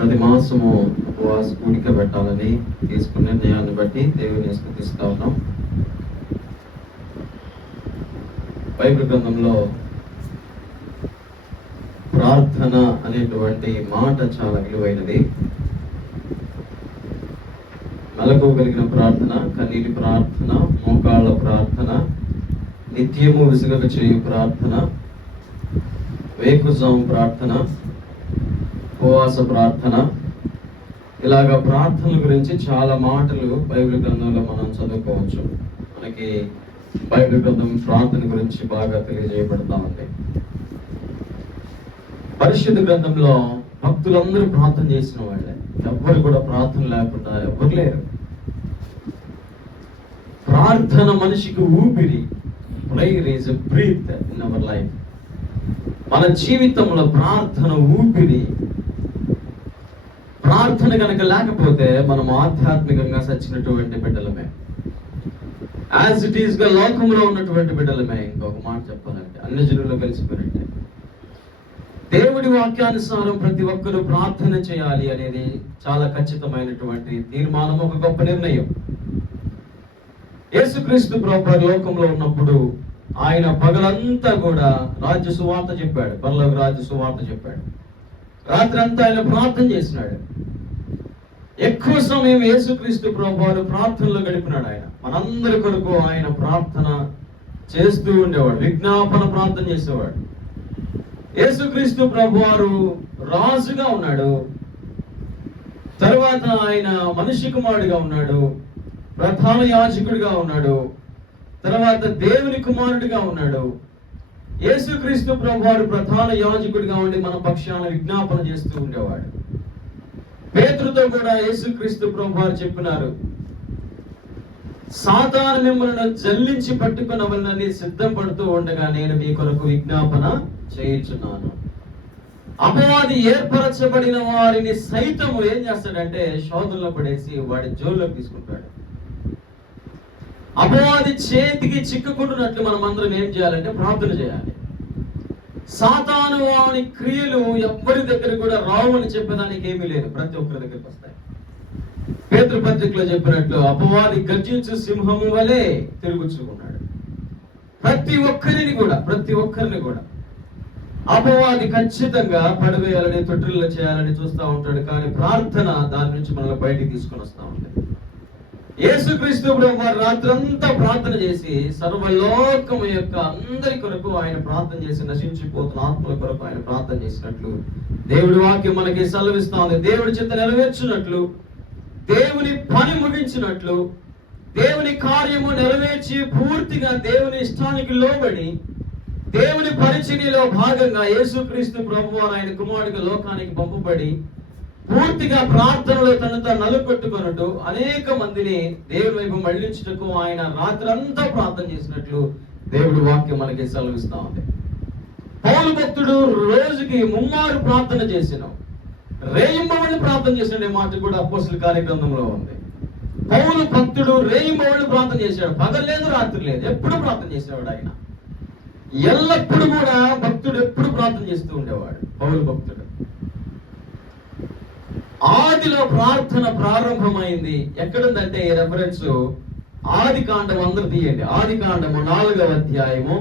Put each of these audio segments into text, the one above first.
ప్రతి మాసము ఉపవాస కూడిక పెట్టాలని తీసుకున్న నిర్ణయాన్ని బట్టి దేవుని స్తుతిస్తా ఉన్నాం. బైబిల్ గ్రంథంలో ప్రార్థన అనేటువంటి మాట చాలా విలువైనది. మెలకు కలిగిన ప్రార్థన, కన్నీటి ప్రార్థన, మోకాళ్ళ ప్రార్థన, నిత్యము విసుగక చేయు ప్రార్థన, వేకుజాము ప్రార్థన, ఉపవాస ప్రార్థన, ఇలాగా ప్రార్థనల గురించి చాలా మాటలు బైబిల్ గ్రంథంలో మనం చదువుకోవచ్చు. మనకి బైబిల్ గ్రంథం ప్రార్థన గురించి బాగా తెలియజేయబడతా ఉంది. పరిశుద్ధ గ్రంథంలో భక్తులందరూ ప్రార్థన చేసిన వాళ్ళే, ఎవ్వరు కూడా ప్రార్థన లేకుండా ఎవ్వరు లేరు. ప్రార్థన మనిషికి ఊపిరి. Prayer is a breath in our life. మన జీవితంలో ప్రార్థన ఊపిరి. ప్రార్థన కనుక లేకపోతే మనం ఆధ్యాత్మికంగా సచ్చినటువంటి బిడ్డలమే, యాజ్ ఇట్ ఈస్ గా లోకంలో ఉన్నటువంటి బిడ్డలమే. ఇంకొక మాట చెప్పాలంటే అన్ని జనుల్లో కలిసిపోయినట్టే. దేవుడి వాక్యానుసారం ప్రతి ఒక్కరూ ప్రార్థన చేయాలి అనేది చాలా ఖచ్చితమైనటువంటి తీర్మానం, ఒక గొప్ప నిర్ణయం. యేసుక్రీస్తు ప్రభువు లోకంలో ఉన్నప్పుడు ఆయన పగలంతా కూడా రాజ్య సువార్త చెప్పాడు, పరలోక రాజ్య సువార్త చెప్పాడు. రాత్రి అంతా ఆయన ప్రార్థన చేసినాడు. ఎక్కువ సమయం యేసుక్రీస్తు ప్రభువు ప్రార్థనలో గడిపినాడు. ఆయన మనందరి కొరకు ఆయన ప్రార్థన చేస్తూ ఉండేవాడు, విజ్ఞాపన ప్రార్థన చేసేవాడు. యేసుక్రీస్తు ప్రభువారు రాజుగా ఉన్నాడు, తర్వాత ఆయన మనిషి కుమారుడిగా ఉన్నాడు, ప్రధాన యాజకుడిగా ఉన్నాడు, తర్వాత దేవుని కుమారుడిగా ఉన్నాడు. యేసుక్రీస్తు ప్రభువారు ప్రధాన యాజకుడిగా ఉండి మన పక్షాన విజ్ఞాపన చేస్తూ ఉండేవాడు. పేతురుతో కూడా యేసుక్రీస్తు ప్రభువారు చెప్పినారు, సాతాను మిమ్మల్ని జల్లించి పట్టుకునవలనని సిద్ధం పడుతూ ఉండగా నేను మీ కొరకు విజ్ఞాపన చేయించున్నాను. అపవాది ఏర్పరచబడిన వారిని సైతము ఏం చేస్తాడంటే శోధనలో పడేసి వాడి జోల్లోకి తీసుకుంటాడు. అపవాది చేతికి చిక్కుకుంటున్నట్లు మనం అందరం ఏం చేయాలంటే ప్రార్థన చేయాలి. సాతాను వాని క్రియలు ఎవ్వరి దగ్గర కూడా రావు అని చెప్పడానికి ఏమీ లేదు, ప్రతి ఒక్కరి దగ్గరికి వస్తాయి. పేతురు పత్రికలో చెప్పినట్లు అపవాది గర్జించు సింహము వలె తిరుగుచుకున్నాడు. ప్రతి ఒక్కరిని కూడా అపవాది ఖచ్చితంగా పడివేయాలని, తొట్టిల్లో చేయాలని చూస్తూ ఉంటాడు. కానీ ప్రార్థన దాని నుంచి మనల్ని బయటికి తీసుకొని వస్తూ ఉంటుంది. యేసుక్రీస్తు ప్రభువు రాత్రంతా ప్రార్థన చేసి సర్వలోకము యొక్క అందరి కొరకు ఆయన ప్రార్థన చేసి నశించిపోతున్న ఆత్మల కొరకు ఆయన ప్రార్థన చేసినట్లు దేవుడి వాక్యం మనకి సెలవిస్తా ఉంది. దేవుడి చిత్త నెరవేర్చినట్లు, దేవుని పని ముగించినట్లు, దేవుని కార్యము నెరవేర్చి పూర్తిగా దేవుని ఇష్టానికి లోబడి దేవుని పరిచర్యలో భాగంగా యేసుక్రీస్తు ప్రభువు ఆయన కుమారుడిగా లోకానికి పంపబడి పూర్తిగా ప్రార్థనలో తనతో నలుపెట్టుకొనుటూ అనేక మందిని దేవుని వైపు మళ్లించుటకు ఆయన రాత్రంతా ప్రార్థన చేసినట్లు దేవుడి వాక్యం మనకి సెలవిస్తా ఉంది. పౌలు భక్తుడు రోజుకి 3 ప్రార్థన చేసిన, రేయింబవళ్ళు ప్రార్థన చేసిన మాట కూడా అపోస్తలుల కార్యగ్రంథంలో ఉంది. పౌలు భక్తుడు రేయింబవళ్ళు ప్రార్థన చేశాడు, పగలు లేదు రాత్రి లేదు, ఎప్పుడు ప్రార్థన చేసేవాడు. ఆయన ఎల్లప్పుడు కూడా భక్తుడు ఎప్పుడు ప్రార్థన చేస్తూ ఉండేవాడు. పౌలు భక్తుడు ఆదిలో ప్రార్థన ప్రారంభమైంది. ఎక్కడుందంటే రెఫరెన్స్ ఆది కాండము, అందరూ తీయండి. ఆది కాండము 4వ అధ్యాయము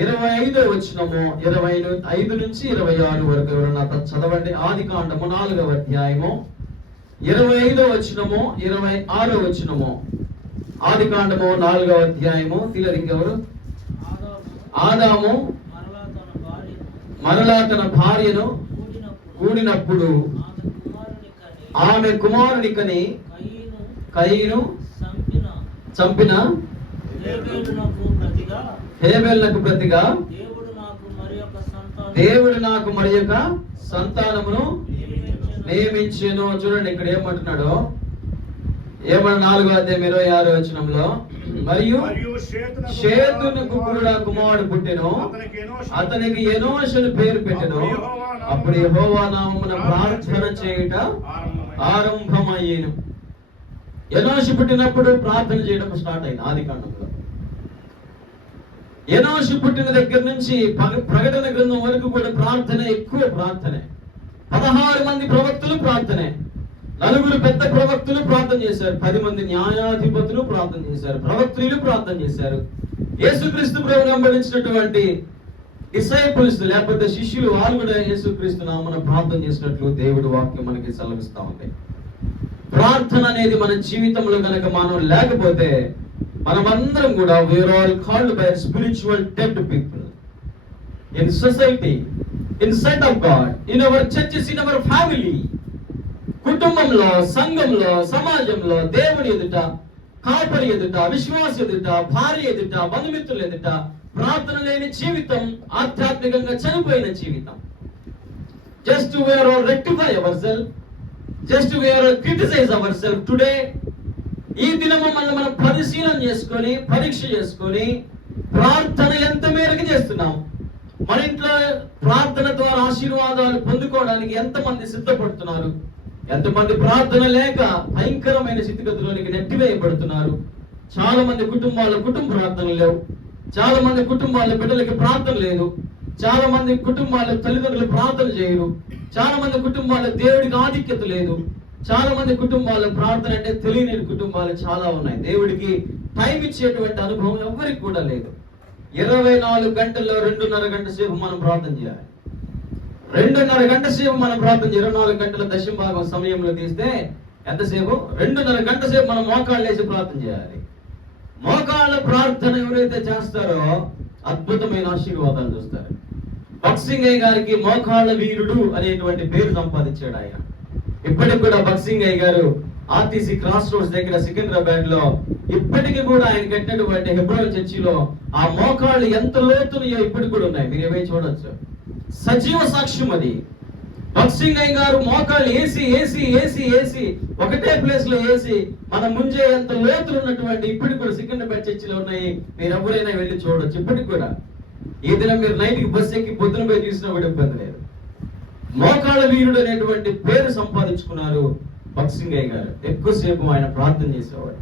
25వ వచనము, 25 నుంచి 26 వరకు ఎవరన్నా చదవండి. ఆది కాండము 4వ అధ్యాయము 25వ వచనము, 26వ వచనము. ఆది కాండము 4వ అధ్యాయము తీయరు ఇంకెవరు? ఆదాము మరలా తన భార్యను కూడినప్పుడు ఆమె కుమారుని కని కయీను చంపిన హేబెలునకు ప్రతిగా దేవుడు నాకు మరి యొక్క సంతానమును నియమించెను. చూడండి ఇక్కడ ఏమంటున్నాడు, ఏమన్నా 4వ అధ్యాయం 26వ వచనంలో, మరియు షేతునకు కూడా కుమారుడు పుట్టెను, అతనికి ఎనోషును పేరు పెట్టెను. అప్పుడు యెహోవా నామమున ప్రార్థన చేయుట ఆరంభమయ్యేను. ఎనోషు పుట్టినప్పుడు ప్రార్థన చేయడం స్టార్ట్ అయింది ఆది కాండంలో. ఎనోషు పుట్టిన దగ్గర నుంచి ప్రకటన గ్రంథం వరకు కూడా ప్రార్థన, ఎక్కువ ప్రార్థనే. 16 మంది ప్రవక్తలు ప్రార్థనే, 4 పెద్ద ప్రవక్తలు ప్రార్థన చేశారు, 10 మంది న్యాయాధిపతులు ప్రార్థన చేశారు, ప్రవక్తలు ప్రార్థన చేశారు. యేసుక్రీస్తు ప్రభువుని వెంబడించినటువంటి డిసైపుల్స్ లేకపోతే శిష్యులు వాళ్ళు కూడా యేసుక్రీస్తు నామమున ప్రార్థన చేసినట్లు దేవుడి వాక్యం మనకి సెలవిస్తా ఉంది. ప్రార్థన అనేది మన జీవితంలో కనుక మనం లేకపోతే మనమందరం కూడా we are all called by spiritual dead people in society, in sight of God, in our churches, in our family. కుటుంబంలో, సంఘంలో, సమాజంలో, దేవుని ఎదుట, కాపరి ఎదుట, విశ్వాస ఎదుట, భార్య ఎదుట, బంధుమిత్రుల ఎదుట ప్రార్థన లేని జీవితం ఆధ్యాత్మికంగా చనిపోయిన జీవితం. Just we are all rectify ourselves, just we are all criticize ourselves today. ఈ దినము మనం పరిశీలన చేసుకొని, పరీక్ష చేసుకొని ప్రార్థన ఎంత మేరకు చేస్తున్నాం, మన ఇంట్లో ప్రార్థన ద్వారా ఆశీర్వాదాలు పొందుకోవడానికి ఎంతమంది సిద్ధపడుతున్నారు, ఎంతమంది ప్రార్థన లేక భయంకరమైన స్థితిగతిలోనికి నెట్టివేయబడుతున్నారు. చాలా మంది కుటుంబాల్లో కుటుంబ ప్రార్థనలు లేవు, చాలా మంది కుటుంబాల్లో బిడ్డలకి ప్రార్థన లేదు, చాలా మంది కుటుంబాల్లో తల్లిదండ్రులు ప్రార్థన చేయరు, చాలా మంది కుటుంబాల్లో దేవుడికి ఆధిక్యత లేదు, చాలా మంది కుటుంబాల్లో ప్రార్థన అంటే తెలియని కుటుంబాలు చాలా ఉన్నాయి. దేవుడికి టైం ఇచ్చేటువంటి అనుభవం ఎవరికి కూడా లేదు. 24 గంటల్లో 2.5 గంట సేపు మనం ప్రార్థన చేయాలి. 2.5 గంట సేపు మనం ప్రార్థన 24 గంటల దశమ భాగం సమయంలో తీస్తే ఎంతసేపు? 2.5 గంట సేపు మనం మోకాళ్ళు వేసి ప్రార్థన చేయాలి. మోకాళ్ళ ప్రార్థన ఎవరైతే చేస్తారో అద్భుతమైన ఆశీర్వాదాలు చూస్తారు. బక్సింగయ్య గారికి మోకాళ్ళ వీరుడు అనేటువంటి పేరు సంపాదించాడు ఆయన. ఇప్పటికి కూడా బక్సింగయ్య గారు ఆర్టీసీ క్రాస్ రోడ్స్ దగ్గర సికింద్రాబాద్ లో ఇప్పటికీ కూడా ఆయన కట్టినటువంటి హెబ్రోన్ చర్చిలో ఆ మోకాళ్ళు ఎంత లోతున్నాయో ఇప్పటికి కూడా ఉన్నాయి, మీరు ఏమై చూడొచ్చు. సజీవ సాక్ష్యం అది. బక్సింగయ్య గారు మోకాళ్ళు వేసి ఒకటే ప్లేస్ లో వేసి మన ముంజే ఎంత లోతులు ఉన్నటువంటి ఇప్పటికి కూడా సికింద్రాబాద్ చర్చిలో ఉన్నాయి, మీరు ఎవరైనా వెళ్ళి చూడొచ్చు. ఇప్పటికి కూడా ఈ దినం మీరు నైట్కి బస్ ఎక్కి పొద్దున పోయి తీసినా కూడా ఇబ్బంది లేదు. మోకాళ్ళ వీరుడు అనేటువంటి పేరు సంపాదించుకున్నారు బక్సింగయ్య గారు. ఎక్కువసేపు ఆయన ప్రార్థన చేసేవాడు,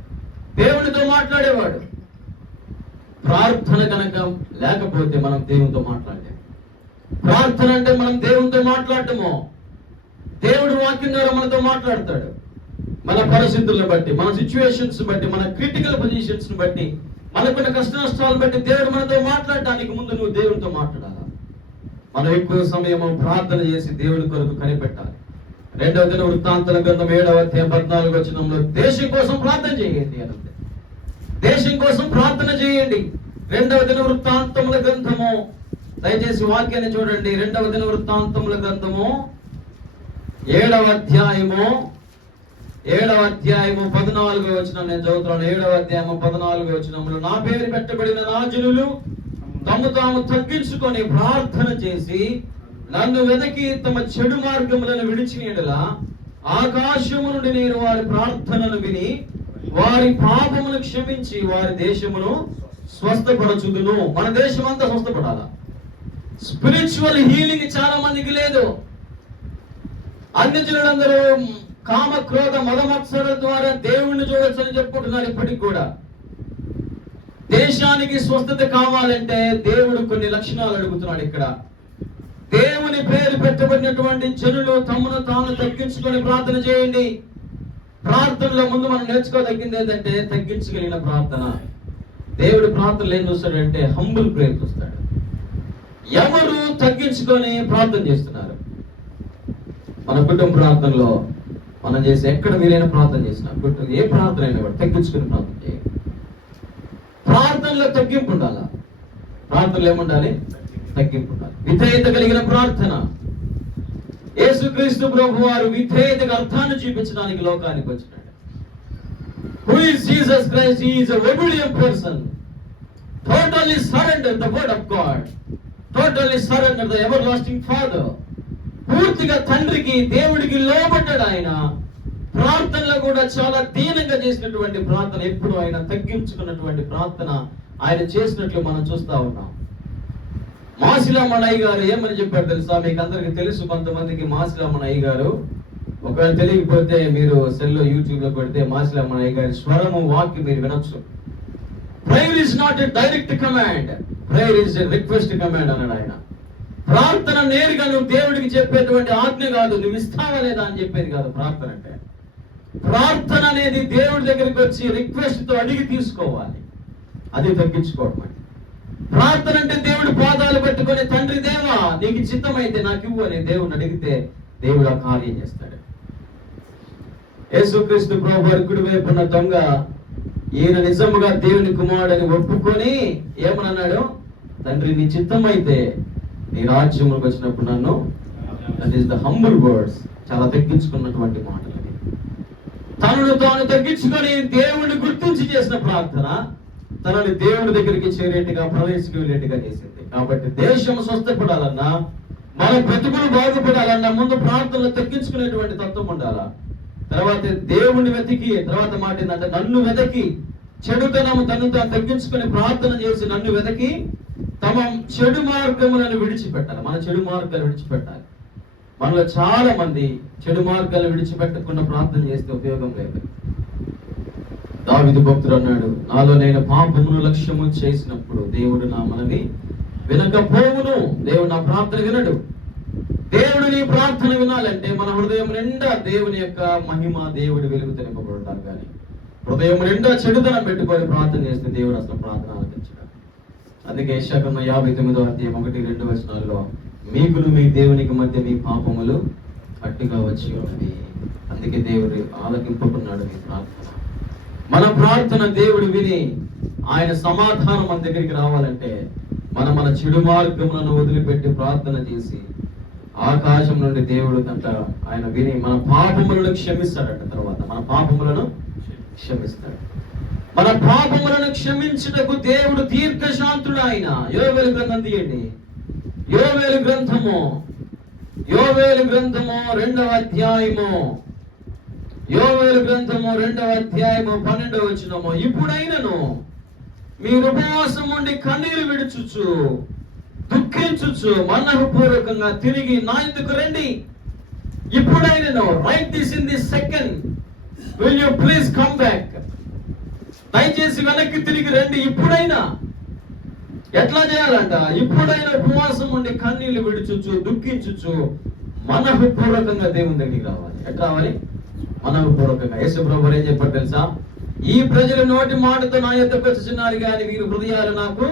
దేవునితో మాట్లాడేవాడు. ప్రార్థన కనుక లేకపోతే మనం దేవునితో మాట్లాడలేము. ప్రార్థన అంటే మనం దేవునితో మాట్లాడటము. దేవుడు వాక్యం ద్వారా మనతో మాట్లాడతాడు. మన పరిస్థితులను బట్టి, మన సిచ్యువేషన్స్ బట్టి, మన క్రిటికల్ పొజిషన్స్ బట్టి, మనకున్న కష్ట నష్టాలను బట్టి దేవుడు మనతో మాట్లాడటానికి ముందు నువ్వు దేవునితో మాట్లాడాలి. మనం ఎక్కువ సమయం ప్రార్థన చేసి దేవుని కొరకు కనిపెట్టాలి. 2వ దినవృత్తాంతాల గ్రంథం 7వ అధ్యాయం 14వ వచనంలో దేశం కోసం ప్రార్థన చేయండి అని. దేశం కోసం ప్రార్థన చేయండి. 2వ దినవృత్తాంతముల గ్రంథము, దయచేసి వాక్యాన్ని చూడండి. 2వ దినవృత్తాంతముల గ్రంథము 7వ అధ్యాయము 14వ వచనం నేను చదువుతున్నాను. 7వ అధ్యాయము 14వ వచనంలో, నా పేరు పెట్టబడిన నా జనులు తమ తాము తగ్గించుకొని ప్రార్థన చేసి నన్ను వెదకి తమ చెడు మార్గములను విడిచిన యెడల ఆకాశము నుండి నేను వారి ప్రార్థనను విని వారి పాపమును క్షమించి వారి దేశమును స్వస్థపరచుదును. మన దేశం అంతా స్వస్థపడాలా? స్పిరిచువల్ హీలింగ్ చాలా మందికి లేదు. అన్ని జనులందరూ కామ క్రోధ మదమత్సర ద్వారా దేవుణ్ణి చూడొచ్చని చెప్పుకుంటున్నారు. ఇప్పటికి కూడా దేశానికి స్వస్థత కావాలంటే దేవుడు కొన్ని లక్షణాలు అడుగుతున్నాడు. ఇక్కడ దేవుని పేరు పెట్టబడినటువంటి జనులు తమను తాను తగ్గించుకొని ప్రార్థన చేయండి. ప్రార్థనలో ముందు మనం నేర్చుకోదగ్గింది ఏంటంటే తగ్గించగలిగిన ప్రార్థన. దేవుడు ప్రార్థనలు ఏం చూస్తాడంటే హంబుల్ ప్రేయర్ చూస్తాడు. ఎవరు తగ్గించుకొని ప్రార్థన చేస్తున్నారు? మన కుటుంబ ప్రార్థనలో మనం చేసి ఎక్కడ వీలైన ప్రార్థన చేసిన ఏ ప్రార్థన అయినా కూడా తగ్గించుకుని ప్రార్థన చేయండి. ప్రార్థనలో తగ్గింపు ఉండాలా? ప్రార్థనలో ఏముండాలి? తగ్గింపు ఉండాలి. విధేయత కలిగిన ప్రార్థన. యేసుక్రీస్తు ప్రభు వారు విధేయతకు అర్థాన్ని చూపించడానికి లోకానికి వచ్చినాడు. Who is Jesus Christ? He is a obedient person. Totally surrender the word of God. Totally surrender the everlasting Father. పూర్తిగా తండ్రికి దేవుడికి లోబడ్డాడు ఆయన. ప్రార్థనలో కూడా చాలా దీనంగా చేసినటువంటి ప్రార్థన, ఎప్పుడు ఆయన తగ్గించుకున్నటువంటి ప్రార్థన ఆయన చేసినట్లు మనం చూస్తా ఉన్నాం. మాసిలామణి అయ్య గారు ఏమని చెప్పారు తెలుసా? మీకు అందరికి తెలుసు, కొంతమందికి మాసిలామణి అయ్య గారు. ఒకవేళ తెలియకపోతే మీరు సెల్లో యూట్యూబ్ లో పెడితే మాసిలామణి అయ్య గారి స్వరము వాక్యం మీరు వినొచ్చు. Prayer is not a direct command, prayer is a request command అన్నాడు ఆయన. ప్రార్థన నేరుగా నువ్వు దేవుడికి చెప్పేటువంటి ఆజ్ఞ కాదు, నువ్వు ఇస్తావా లేదా అని చెప్పేది కాదు ప్రార్థన అంటే. ప్రార్థన అనేది దేవుడి దగ్గరికి వచ్చి రిక్వెస్ట్ తో అడిగి తీసుకోవాలి, అది తగ్గించుకోవడం అంటే. ప్రార్థన అంటే దేవుడి పాదాలు పెట్టుకొని, తండ్రి దేవా నీకు చిత్తమైతే నాకు ఇవ్వు అని దేవుడిని అడిగితే దేవుడు ఆ కార్యం చేస్తాడు. యేసుక్రీస్తు ప్రభువు కుడి వైపున్న దొంగ ఈయన నిజముగా దేవుని కుమారుడని ఒప్పుకొని ఏమన్నాడు? తండ్రి నీ చిత్తమైతే నీ రాజ్యంలోకి వచ్చినప్పుడు నన్ను. That is the humble words, చాలా తగ్గించుకున్నటువంటి మాటలు. తనను తాను తగ్గించుకొని దేవుణ్ణి గుర్తించి చేసిన ప్రార్థన తనని దేవుని దగ్గరికి చేరేట్టుగా, ప్రవేశికి వెళ్ళేట్టుగా చేసింది. కాబట్టి దేశం స్వస్థపడాలన్నా, మన బ్రతుకులు బాగుపడాలన్నా ముందు ప్రార్థనలు తగ్గించుకునేటువంటి తత్వం ఉండాలా. తర్వాత దేవుణ్ణి వెతికి, తర్వాత మాట ఏంటంటే నన్ను వెతకి, చెడుతనము తను తాను తగ్గించుకొని ప్రార్థన చేసి నన్ను వెతకి తమ చెడు మార్గములను విడిచిపెట్టాలి. మన చెడు మార్గాలు విడిచిపెట్టాలి. మనలో చాలా మంది చెడు మార్గాలు విడిచిపెట్టకుండా ప్రార్థన చేస్తే ఉపయోగం లేదు. దావీదు భక్తుడు అన్నాడు, నాలో నేను పాపమును లక్ష్యము చేసినప్పుడు దేవుడు నా మనవి వినకపోవును. దేవుడు నా ప్రార్థన వినడు. దేవుడు నీ ప్రార్థన వినాలంటే మన హృదయం నిండా దేవుని యొక్క మహిమ, దేవుడి వెలుగు తినపబడతారు. కానీ హృదయం నిండా చెడుతనం పెట్టుకొని ప్రార్థన చేస్తే దేవుడు అసలు ప్రార్థన ఆలకించడు. అందుకే యెషయా 59వ అధ్యాయం 1-2 వచనాల్లో మీకును మీ దేవునికి మధ్య మీ పాపములు అట్టుగా వచ్చి ఉన్నది. అందుకే దేవుడు ఆలకింపుకున్నాడు మీ ప్రార్థన. మన ప్రార్థన దేవుడు విని ఆయన సమాధానం మన దగ్గరికి రావాలంటే మన చెడు మార్గములను వదిలిపెట్టి ప్రార్థన చేసి ఆకాశం నుండి దేవుడు అంట ఆయన విని మన పాపములను క్షమిస్తాడట. తర్వాత మన పాపములను క్షమిస్తాడు. మన పాపములను క్షమించుటకు దేవుడు దీర్ఘశాంతుడు. ఆయన యోవేలు గ్రంథం తీయండి. యోవేలు గ్రంథము 2వ అధ్యాయము, యోవేలు గ్రంథము 2వ అధ్యాయము 12వ వచనము. ఇప్పుడైనను మీరు ఉపవాసం ఉండి కన్నీరు విడుచుచు దుఃఖించుచు మనఃపూర్వకంగా తిరిగి నా యుద్ధకు రండి. ఇప్పుడైనను, right this in the second, will you please come back. దయచేసి వెనక్కి తిరిగి రండి. ఇప్పుడైనా ఎట్లా చేయాలంట? ఇప్పుడైనా ఉపవాసం ఉండి కన్నీళ్లు విడుచుచు దుఃఖించుచు మనఃపూర్వకంగా దేవుని దగ్గరికి రావాలి. ఎట్లా రావాలి? మనఃపూర్వకంగా. యేసు ప్రభువు ఏం చెప్పారు తెలుసా? ఈ ప్రజలు నోటి మాటతో నా యొద్దకు వచ్చుచున్నారు కానీ వీరి హృదయాలు నాకు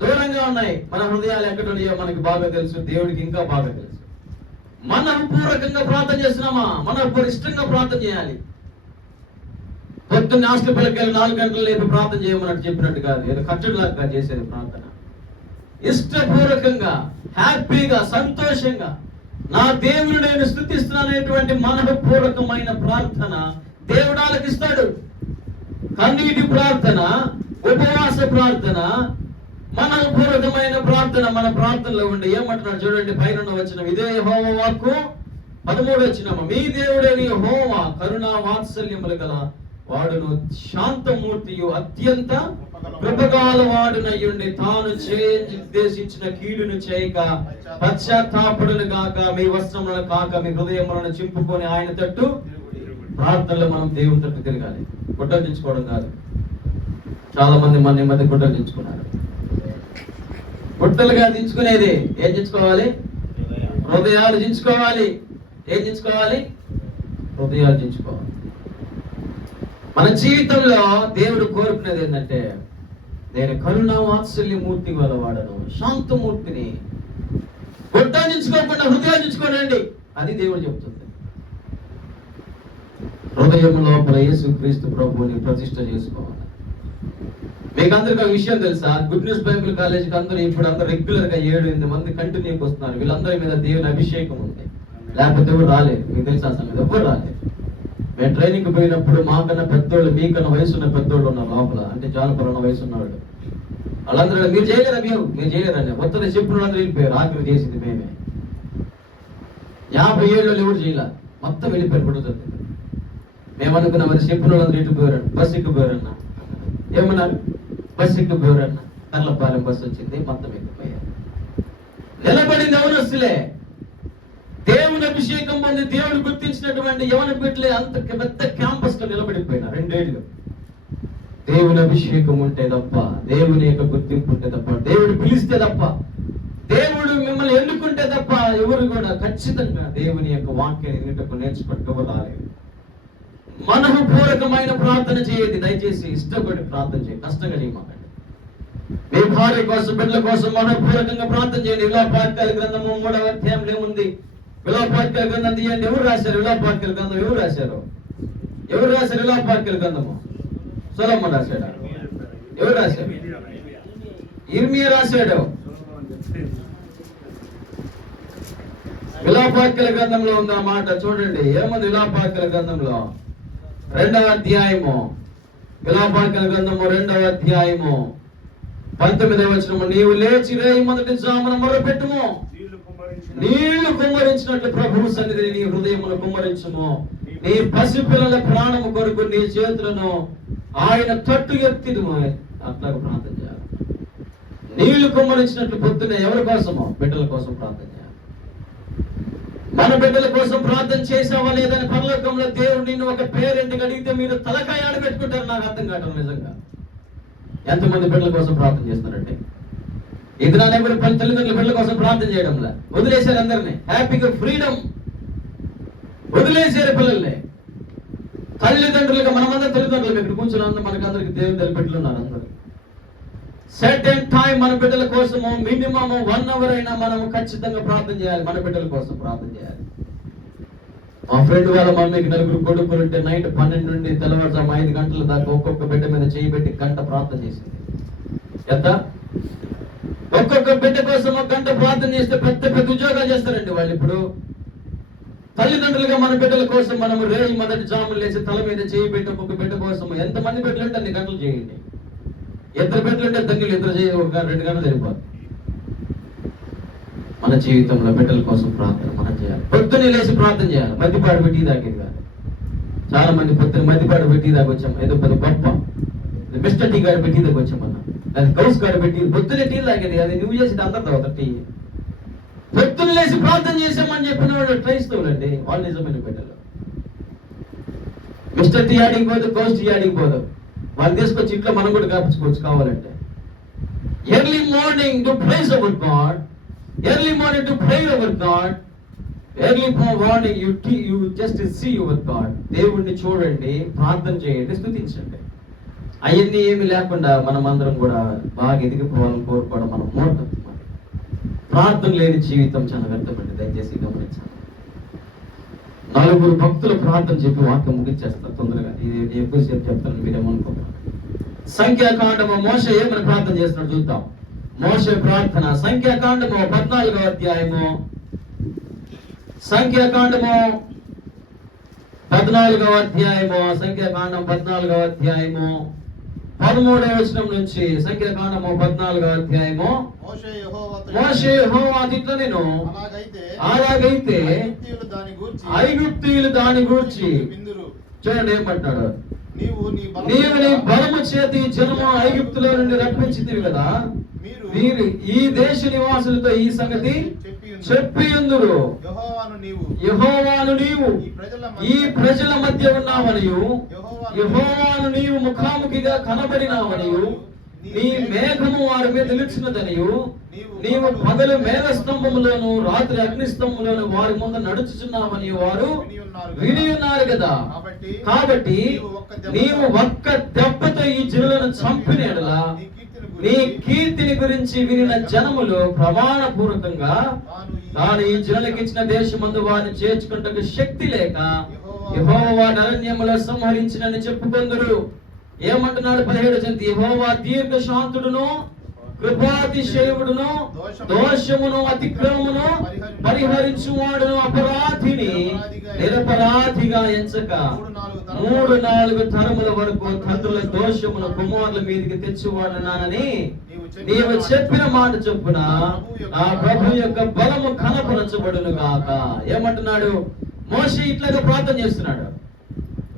దూరంగా ఉన్నాయి. మన హృదయాలు ఎక్కడ ఉన్నాయో మనకి బాగా తెలుసు, దేవుడికి ఇంకా బాగా తెలుసు. మనఃపూర్వకంగా ప్రార్థన చేస్తున్నామా? ఇష్టంగా ప్రార్థన చేయాలి. పొద్దున్న హాస్పిటల్కి వెళ్ళి 4 గంటలు లేపు ప్రార్థన చేయమన్నట్టు చెప్పినట్టు కాదు, ఏదో కట్టడిలాగా చేసేది ప్రార్థన. ఇష్టపూర్వకంగా, హ్యాపీగా, సంతోషంగా నా దేవుని నేను స్తుతిస్తున్నానేటువంటి మనఃపూర్వకమైన ప్రార్థన దేవుడు ఆలకిస్తాడు. కన్నీటి ప్రార్థన, ఉపవాస ప్రార్థన, మనఃపూర్వకమైన ప్రార్థన మన ప్రార్థనలో ఉండి ఏమంటున్నాడు చూడండి, పైన వచనం. ఇదే యెహోవా వాక్కు 13వ వచనం. మీ దేవుడైన యెహోవా కరుణా వాత్సల్యములు గల వాడును, శాంతమూర్తియు అత్యంత కృపగల వాడునయ్యుండి తాను నిర్దేశించిన కీడును చేయక పశ్చాత్తాపడును గాక, మీ వస్త్రములను కాక మీ హృదయములను చింపుకొని ఆయన తట్టు. ప్రార్థనలో మనం దేవుని తట్టు తిరగాలి, గుడ్డలు దించుకోవడం కాదు. చాలా మంది మన ఈ మధ్య గుడ్డలు దించుకున్నారు. గుడ్డలుగా దించుకునేది ఏం దించుకోవాలి? హృదయాలు దించుకోవాలి. ఏం దించుకోవాలి? హృదయాలు దించుకోవాలి. మన జీవితంలో దేవుడు కోరుకునేది ఏంటంటే, నేను కరుణా వాత్సల్యమూర్తి గలవాడను, శాంతమూర్తిని. గుడ్డలించుకోకుండా హృదయాలించుకోనండి, అది దేవుడు చెప్తుంది. హృదయం లోపల యేసుక్రీస్తు ప్రభువుని ప్రతిష్ఠ చేసుకోవాలి. మీకు అందరికీ విషయం తెలుసా? గుడ్ న్యూస్ బైబిల్ కాలేజీకి అందరూ ఇప్పుడు రెగ్యులర్ గా 7-8 మంది కంటిన్యూకి వస్తున్నారు. వీళ్ళందరి మీద దేవుని అభిషేకం ఉంది, లేకపోతే ఎవరు రాలేదు. మీకు తెలుసా? అసలు మీద ఎవరు రాలేదు. మేము ట్రైనింగ్ పోయినప్పుడు మాకన్నా పెద్దోళ్ళు, మీకన్నా వయసు ఉన్న పెద్దోళ్ళు ఉన్నారు లోపల, అంటే జానపరణ వయసు ఉన్నవాళ్ళు. వాళ్ళందరూ మీరు చేయలేరా? మీరు చేయలేరండి. మొత్తం చెప్పిన వాళ్ళందరూ వెళ్ళిపోయారు. ఆఖరి చేసింది మేమే. 50 ఏళ్ళు ఎవరు చేయలే, మొత్తం వెళ్ళిపోయారు. పడుతుంది. మేము అనుకున్నాం మరి చెప్పిన వాళ్ళందరూ వెళ్ళిపోయారు, బస్సు ఎక్కిపోయారన్న. ఏమన్నారు? బస్సు ఎక్కిపోయారన్న. కర్లపాలెం బస్సు వచ్చింది, మొత్తం ఎక్కిపోయారు. నిలబడింది యవనస్తులే. దేవుని అభిషేకం పొంది దేవుడు గుర్తించినటువంటి యవన బిడ్డలే అంత పెద్ద క్యాంపస్ లో నిలబడిపోయినారు 2 ఏళ్ళు. దేవుని అభిషేకం ఉంటే తప్ప, దేవుని యొక్క గుర్తింపు ఉంటే తప్ప, దేవుడు పిలిస్తే తప్ప దేవుడు మిమ్మల్ని ఎన్నుకుంటే తప్ప ఎవరు కూడా ఖచ్చితంగా దేవుని యొక్క వాక్యాన్ని వినటకు నేర్చుకుంటూ ఎవరు రాలేదు. మనఃపూర్వకమైన ప్రార్థన చేయండి. దయచేసి ఇష్టపడి ప్రార్థన చేయండి, కష్టంగా చేయమాకండి. మీ భార్య కోసం, బిడ్డల కోసం మనఃపూర్వకంగా ప్రార్థన చేయండి. విలాపవాక్యాల గ్రంథము 3వ అధ్యాయంలో ఏముంది? విలాపవాక్యాల గ్రంథం తీయండి. ఎవరు రాశారు విలాపవాక్యాల గ్రంథం? ఎవరు రాశారు విలాపవాక్యాల గ్రంథము? సొలొమోను రాశాడా? ఎవరు రాశారు? ఇర్మియా రాశాడు. విలాపవాక్యాల గ్రంథంలో ఉన్న మాట చూడండి. ఏముంది విలాపవాక్యాల గ్రంథంలో? 2వ అధ్యాయము. విలాపవాక్యాల గ్రంథము 2వ అధ్యాయము 19వ వచనము. నీవు లేచి రేయి మొదటి జామున మొరపెట్టుము, నీళ్లు కుమ్మరించినట్లు ప్రభువు సన్నిధిని నీ హృదయమును కుమ్మరించుము. నీ పసిపిల్లల ప్రాణము కొరకు నీ చేతులను ఆయన తట్టు ఎత్తిదుము. అట్లా ప్రార్థన చేయాలి. నీళ్లు కుమ్మరించినట్లు పొద్దునే ఎవరి కోసమో? బిడ్డల కోసం ప్రార్థన చేయాలి. మన బిడ్డల కోసం ప్రార్థన చేసావా లేదని పరలోకంలో దేవుడు నిన్ను ఒక పేరెంట్కి అడిగితే మీరు తలకాయ ఆడబెట్టుకుంటారు. నాకు అర్థం కావటం నిజంగా. ఎంతమంది బిడ్డల కోసం ప్రార్థన చేస్తున్నారంటే ఇది నా ఎవరు తల్లిదండ్రుల బిడ్డల కోసం ప్రార్థన చేయడంలా వదిలేశారు. అందరినీ హ్యాపీగా ఫ్రీడమ్ వదిలేశారు పిల్లల్ని. తల్లిదండ్రులుగా మనమందరం తల్లిదండ్రులు ఇక్కడ కూర్చున్న మనకి అందరికి దేవుని తల్లి బిడ్డలు ఉన్నారు. అందరూ సర్టెన్ టైం మన బిడ్డల కోసము మినిమం 1 hour అయినా మనం ఖచ్చితంగా ప్రార్థన చేయాలి. మన బిడ్డల కోసం ప్రార్థన చేయాలి. మా ఫ్రెండ్ వాళ్ళ మమ్మీకి 4 కొడుకులు ఉంటే నైట్ 12 నుండి తెల్లవారుజాము 5 గంటల దాకా ఒక్కొక్క బిడ్డ మీద చేయి పెట్టి గంట ప్రార్థన చేసింది. ఎంత? ఒక్కొక్క బిడ్డ కోసం 1 గంట ప్రార్థన చేస్తే పెద్ద పెద్ద ఉద్యోగాలు చేస్తారండి వాళ్ళు. ఇప్పుడు తల్లిదండ్రులుగా మన బిడ్డల కోసం మనం రేయి మొదటి జాములు లేసి తల మీద చేయి పెట్టి ఒక్కొక్క బిడ్డ కోసం ఎంతమంది బిడ్డలు ఉంటే అన్ని గంటలు చేయండి. 2 బిడ్డలు ఉంటే తండ్రులు 2 చేయి, 2 గంటలు సరిపోదు. మన జీవితంలో బిడ్డల కోసం ప్రార్థన మనం చేయాలి. పొద్దున్నే లేచి ప్రార్థన చేయాలి. మద్దిపాడు పెట్టి దాకేది కాదు. చాలా మంది పొద్దున్న మద్దిపాడు పెట్టి దాకా వచ్చాం. ఏదో పెద్ద గొప్ప మిస్టర్ టీ గారు పెట్టి దాకా వచ్చామన్నా, అది గౌస్ గారు పెట్టి పొద్దున్నే టీ తాగేది. అది నువ్వు చేసి అందరు తాగుతారు టీ. పొద్దున్న లేచి ప్రార్థన చేసామని చెప్పిన వాడు క్రైస్తవులండి. వాళ్ళు నిజమైన బిడ్డలు. మిస్టర్ టీ ఆడికి పోదు, గౌస్ టీ ఆడికి పోదు. వాళ్ళు తీసుకొచ్చి ఇంట్లో మనం కూడా కాపించుకోవచ్చు కావాలంటే. Early morning to praise our God, early morning to pray over God, early morning you just see your God. దేవుణ్ణి చూడండి, ప్రార్థన చేయండి, స్తుతించండి. అవన్నీ ఏమి లేకుండా మనం అందరం కూడా బాగా ఎదిగిపోవాలని కోరుకోవడం మనం మూర్ఖత్వం. ప్రార్థన లేని జీవితం చాలా వ్యర్థమండి. దయచేసి గమనించాలి. 4 భక్తులు ప్రార్థన చెప్పి వాక్యం ముగించేస్తారు తొందరగా. ఇది ఎక్కువసేపు చెప్తాను, మీరేమనుకుంటారు? సంఖ్యాకాండము మోషే ఏమని ప్రార్థన చేస్తున్నాడు చూద్దాం. మోషే ప్రార్థన సంఖ్యాకాండము 14వ అధ్యాయము, సంఖ్యాకాండము 14వ అధ్యాయము, సంఖ్యాకాండం 14వ అధ్యాయము 13వ వచనం నుంచి. సంఖ్యాకాండము 14వ అధ్యాయము. మోషే యెహోవాతో ఇట్లా నేను, అలాగైతే ఐగుప్తీయులు దాని గూర్చి చూడండి ఏమంటాడు. నీవు నీ బలము చేతి జనము ఐగుప్తులో నుండి రప్పించింది కదా, మీరు ఈ దేశ నివాసులతో ఈ సంగతి చెప్పియుందురు. యెహోవాను నీవు ఈ ప్రజల మధ్య ఉన్నావనియు, యెహోవాను నీవు ముఖాముఖిగా కనబడినావనియు, నీ మేఘము వారి మీద నిలిచినదనియు, నీవు పగలు మేఘస్తంభములోను రాత్రి అగ్నిస్తంభములోను వారి ముందు నడుచుచున్నావని వారు విని ఉన్నారు కదా. కాబట్టి నీవు ఒక్క దెబ్బతో ఈ జనులను చంపినలా నీ కీర్తిని గురించి వినిన జనములు ప్రమాణపూర్వకంగా తాను ఈ జనులకు ఇచ్చిన దేశమందు వారిని చేర్చుకుంటకు శక్తి లేక యెహోవా అరణ్యములో సంహరించినని చెప్పుకొందురు. ఏమంటున్నాడు 17వ? యెహోవా దీర్ఘశాంతుడును కృపాతిశయుడును దోషమును అతిక్రమమును పరిహరించువాడును, అపరాధిని నిరపరాధిగా ఎంచక 3-4 తరముల వరకు తండ్రుల దోషమును కుమారుల మీదకి తెచ్చువాడునానని నీవు చెప్పిన మాట చొప్పున ఆ ప్రభు యొక్క బలము కనపరచబడును గాక. ఏమంటున్నాడు? మోషే ఇట్లాగా ప్రార్థన చేస్తున్నాడు.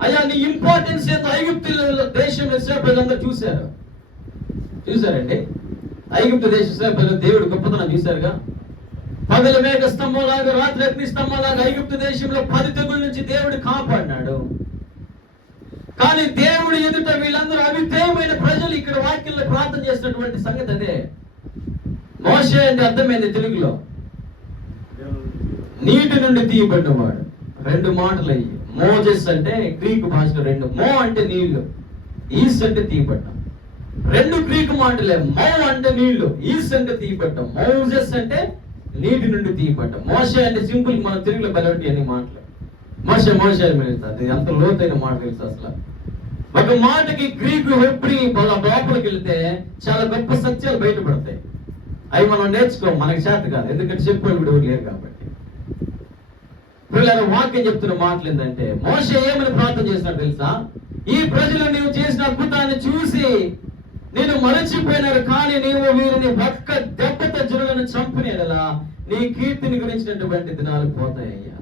అయ్యా నీ ఇంపార్టెన్స్ ఏందో ఐగుప్తు దేశంలో ప్రజలందరూ చూశారండి. ఐగుప్తు దేశ ప్రజలు దేవుడు గొప్పతనం చూశారుగా. పగలు మేఘ స్తంభంలాగా రాత్రి అగ్ని స్తంభంలాగా ఐగుప్తు దేశంలో 10 తెగుళ్ళ నుంచి దేవుడు కాపాడినాడు. కానీ దేవుడు ఎదుట వీళ్ళందరూ అవిధేయమైన ప్రజలు ఇక్కడ వాక్యంలో ప్రార్థన చేసినటువంటి సంగతి అదే. మోషే అంటే అర్థమైంది తెలుగులో, నీటి నుండి తీయబడినవాడు. 2 మాటలు అయ్యి. మోజెస్ అంటే గ్రీకు భాషలో 2, మో అంటే నీళ్లు, ఈస్ అంటే తీయబడ్డం. 2 గ్రీకు మాటలే. మో అంటే నీళ్లు, ఈస్ అంటే తీయబడ్డం. మోజెస్ అంటే నీటి నుండి తీయబడ్డం. మోషే అంటే సింపుల్, మన తెలుగులో బలవంటి అనే మాటలు. మోషే మోషే అని వెళ్తాది, అంత లోతైన మాట తెలుసు అసలు. ఒక మాటకి గ్రీకు హెబ్రీ లోపలికి వెళ్తే చాలా గొప్ప సత్యాలు బయటపడతాయి. అవి మనం నేర్చుకోం, మనకి చేత కాదు, ఎందుకంటే చెప్పేవాళ్ళు కూడా లేరు కాబట్టి. పిల్లల వాక్యం చెప్తున్న మాటలు ఏంటంటే, మోషే ఏమని ప్రార్థన చేసినాడు తెలుసా? ఈ ప్రజలు నీవు చేసిన అద్భుతాన్ని చూసి నేను మరచిపోయినారు, కానీ నీవు వీరిని ఒక్క దెబ్బతో జనులను చంపినలా నీ కీర్తిని గురించినటువంటి దినాలు పోతాయ్యా.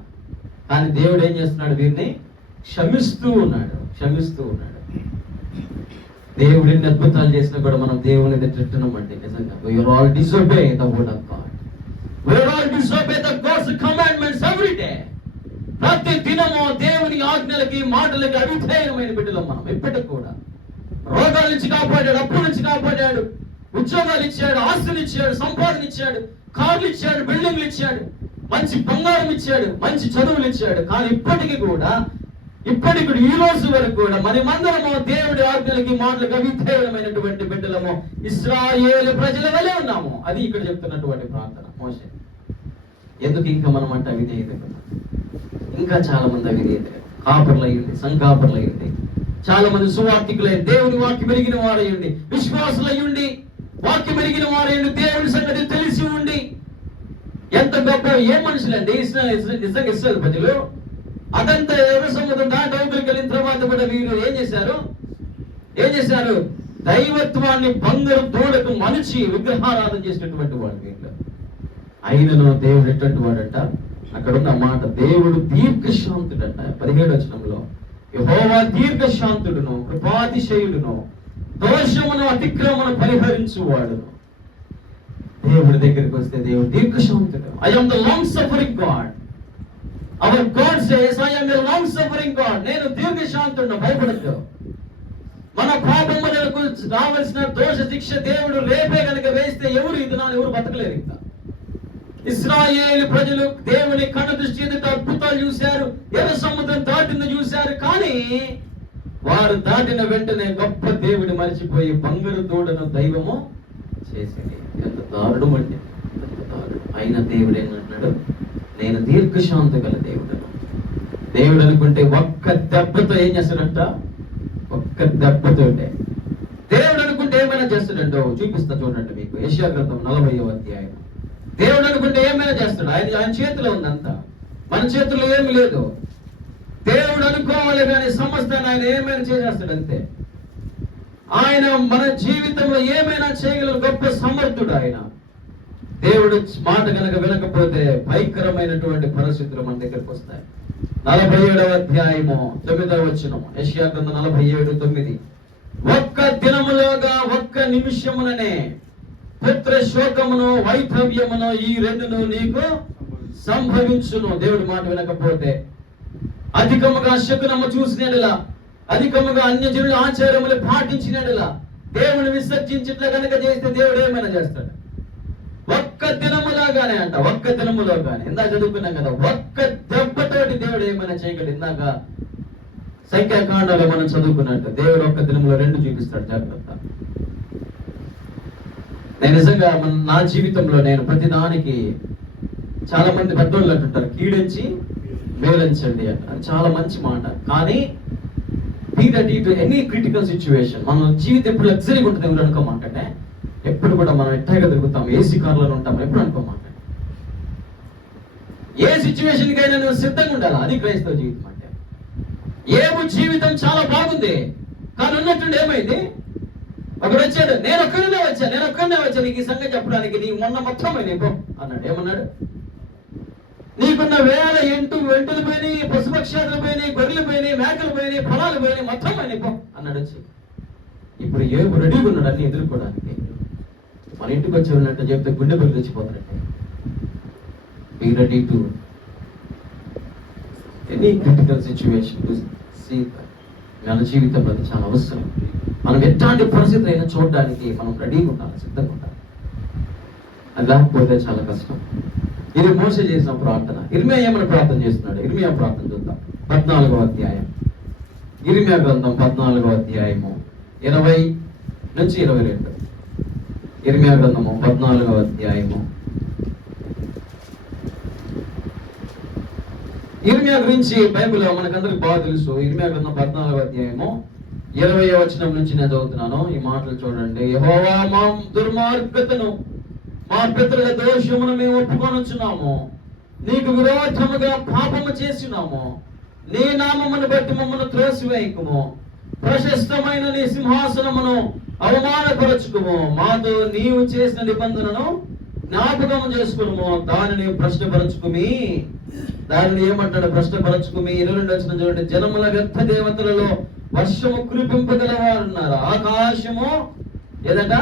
కానీ దేవుడు ఏం చేస్తున్నాడు? వీరిని క్షమిస్తూ ఉన్నాడు, క్షమిస్తూ ఉన్నాడు. దేవుడు ఎన్ని అద్భుతాలు చేసినా కూడా మనం దేవుని తిట్టున్నామంటే నిజంగా we are all disobey the word of God. We are all disobey the God's commandments every day. ప్రతి దినము దేవుని ఆజ్ఞలకి మాటలకి అవిధేయమైన బిడ్డలం మనం. ఇప్పటికి కూడా రోగాల నుంచి కాపాడాడు, అప్పుల నుంచి కాపాడాడు, ఉద్యోగాలు ఇచ్చాడు, ఆస్తులు ఇచ్చాడు, సంపాదన ఇచ్చాడు, కార్లు ఇచ్చాడు, బిల్డింగ్లు ఇచ్చాడు, మంచి బంగారం ఇచ్చాడు, మంచి చదువులు ఇచ్చాడు. కానీ ఇప్పటికి కూడా ఈ రోజు వరకు కూడా మనమందరము దేవుడి ఆజ్ఞలకి మాటలకు అవిధేయమైనటువంటి బిడ్డలము, ఇశ్రాయేలు ప్రజల వలె ఉన్నాము. అది ఇక్కడ చెప్తున్నటువంటి ప్రార్థన మోషే. ఎందుకు ఇంకా మనం అంటే అవిధేయత? ఇంకా చాలా మంది అవిధేయత, కాపర్లు అయ్యింది, సంకాపర్లు అయ్యింది, చాలా మంది సువార్థికులయ్యింది, దేవుని వాక్యం ఎరిగిన వారయ్యండి, విశ్వాసులు అయ్యుండి, వాక్యం ఎరిగిన వారయ్యండి, దేవుని సంగతి తెలిసి ఉండి. ఎంత గొప్ప ఏ మనుషులండి నిజంగా ఇస్రాయేలు ప్రజలు. అదంతా ఎర్ర సముద్రం దాటి అవతలికి వెళ్ళిన తర్వాత కూడా వీరు ఏం చేశారు? దైవత్వాన్ని బంగారు దూడకు మనిషి విగ్రహారాధన చేసినటువంటి వాడు వీళ్ళు. అయినను దేవుడు ఎటువంటి వాడంట? అక్కడ ఉన్న మాట, దేవుడు దీర్ఘశాంతుడంట. 17వ వచనంలో, యెహోవా దీర్ఘశాంతుడును, కృపాతిశయుడును, దోషమును అతిక్రమను పరిహరించువాడును. దేవుడి దగ్గరికి వస్తే దేవుడు దీర్ఘశాంతుడు. I am the long suffering God. Our God says, I am a long suffering God. నేను దీర్ఘశాంతుడును, భయపడద్దు. మన పాపములకు రావాల్సిన దోష శిక్ష దేవుడు రేపే కనుక వేస్తే ఎవరు బతకలేరు. ఇంకా ఇశ్రాయేలు ప్రజలు దేవుని కన్ను దృష్టి ఎదుట అద్భుతాలు చూశారు, ఎర్ర సముద్రం దాటింది చూశారు. కానీ వారు దాటిన వెంటనే గొప్ప దేవుని మరిచిపోయి బంగారు దూడను దైవము చేసింది. ఎంత దారుణం అంటే ఎంత దారుణం. అయినా దేవుడు ఏమంటున్నాడు? నేను దీర్ఘశాంతి గల దేవుడను. దేవుడు అనుకుంటే ఒక్క దెబ్బతో ఏం చేస్తాడంట? ఒక్క దెబ్బతో దేవుడు అనుకుంటే ఏమైనా చేస్తాడంటో చూపిస్తా చూడండి మీకు. యెషయా గ్రంథం 40వ అధ్యాయం. దేవుడు అనుకుంటే ఏమైనా చేస్తాడు. ఆయన చేతిలో ఉందంతా, మన చేతుల్లో ఏమి లేదు. దేవుడు అనుకోవాలి కానీ సమస్తాన్ని ఆయన ఏమైనా చేసేస్తాడు అంతే. ఆయన మన జీవితంలో ఏమైనా చేయగల గొప్ప సమర్థుడు ఆయన. దేవుడు మాట కనుక వినకపోతే భయంకరమైనటువంటి పరిస్థితులు మన దగ్గరకు వస్తాయి. 47వ అధ్యాయము 9వ వచనం, యెషయా గ్రంథం 47:9. ఒక్క దినములోగా ఒక్క నిమిషముననే పుత్ర శోకమును వైధవ్యమును ఈ రెండును నీకు సంభవించును. దేవుడి మాట వినకపోతే అధికముగా శకునము చూసినలా, అధికముగా అన్యజనుల ఆచారములు పాటించినలా, దేవుని విసర్జించిట్లా కనుక చేస్తే దేవుడు ఏమైనా చేస్తాడు? ఒక్క దినములాగానే అంట, ఒక్క దినములోగానే. ఇందాక చదువుకున్నాం కదా, ఒక్క దెబ్బతోటి దేవుడు ఏమైనా చేయగలడు. ఇందాక సంఖ్యాకాండంలో మనం చదువుకున్నట్టు దేవుడు ఒక్క దినములో 2 చూపిస్తాడు. జాగ్రత్త. నేను నిజంగా నా జీవితంలో నేను ప్రతిదానికి, చాలా మంది పెద్దోళ్ళు అంటుంటారు కీడించి మేలంచండి అంట. అది చాలా మంచి మాట. కానీ be ready to any critical situation. మన జీవితం ఎప్పుడు లగ్జరీగా ఉంటుంది ఎవరు అనుకోమంటే, ఎప్పుడు కూడా మనం ఎట్టాగా తిరుగుతాం, ఏసీ కార్లలో ఉంటాం, ఎప్పుడు అనుకోమంటే. ఏ సిచ్యువేషన్ కైనా నువ్వు సిద్ధంగా ఉండాలి. అది క్రైస్తవ జీవితం అంటే. ఏమో జీవితం చాలా బాగుంది, కానీ ఉన్నట్టుండి ఏమైంది? ఒకడు వచ్చాడు, నేను ఒక్కనే వచ్చా నీకు ఈ సంగతి చెప్పడానికి. నీ మొన్న మొత్తం అయిపో అన్నాడు. ఏమన్నాడు? నీకున్న వేల వెంటులు పోయినాయి, పశుపక్షాదులు పోయినాయి, గొర్రెలు పోయినాయి, మేకలు పోయినాయి, ఫలాలు పోయినాయి, మొత్తం అయిపో అన్నాడు వచ్చి. ఇప్పుడు ఏమో రెడీగా ఉన్నాడు అన్ని ఎదుర్కోవడానికి. మన ఇంటికి వచ్చి ఉన్నట్టు చెప్తే గుండె పల్లి తెచ్చిపోతారంటే. Be ready to any critical situation. మన జీవితంలో అది చాలా అవసరం. మనం ఎట్లాంటి పరిస్థితులు అయినా చూడడానికి మనం రెడీగా ఉండాలి, సిద్ధంగా ఉండాలి. అది లేకపోతే చాలా కష్టం. ఇది మోసే చేసిన ప్రార్థన. ఇర్మియా ఏమని ప్రార్థన చేస్తున్నాడు? ఇర్మియా ప్రార్థన చూద్దాం. 14వ అధ్యాయం, ఇర్మియా గ్రంథం 14వ అధ్యాయము 20 నుంచి 22. ఇర్మియా గ్రంథము 14వ అధ్యాయము. ఇర్మియా గురించి బైబిల్ మనకందరికి బాగా తెలుసు. ఇర్మియా గ్రంథం 14వ అధ్యాయము 20వ వచనం నుంచి నేను చదువుతున్నాను. ఈ మాటలు చూడండి. యెహోవా, మా దుర్మార్గతను, మా పితరుల దోషమును మేము ఒప్పుకొనుచున్నాము. నీకు విరోధముగా పాపము చేసినాము. నీ నామమును బట్టి మమ్మల్ని త్రోసివేయకుము. ప్రశస్తమైన నీ సింహాసనమును అవమానపరచుకుము. మాతో నీవు చేసిన నిబంధనను జ్ఞాపకం చేసుకును. దానిని భ్రష్టపరచుకుమి. దానిని ఏమంటాడు? భ్రష్టపరచుకుమి. 22వ వచనం చూడండి. జనముల వ్యర్థ దేవతలలో వర్షము కురిపింపగలవారున్నారు. ఆకాశము ఏదట?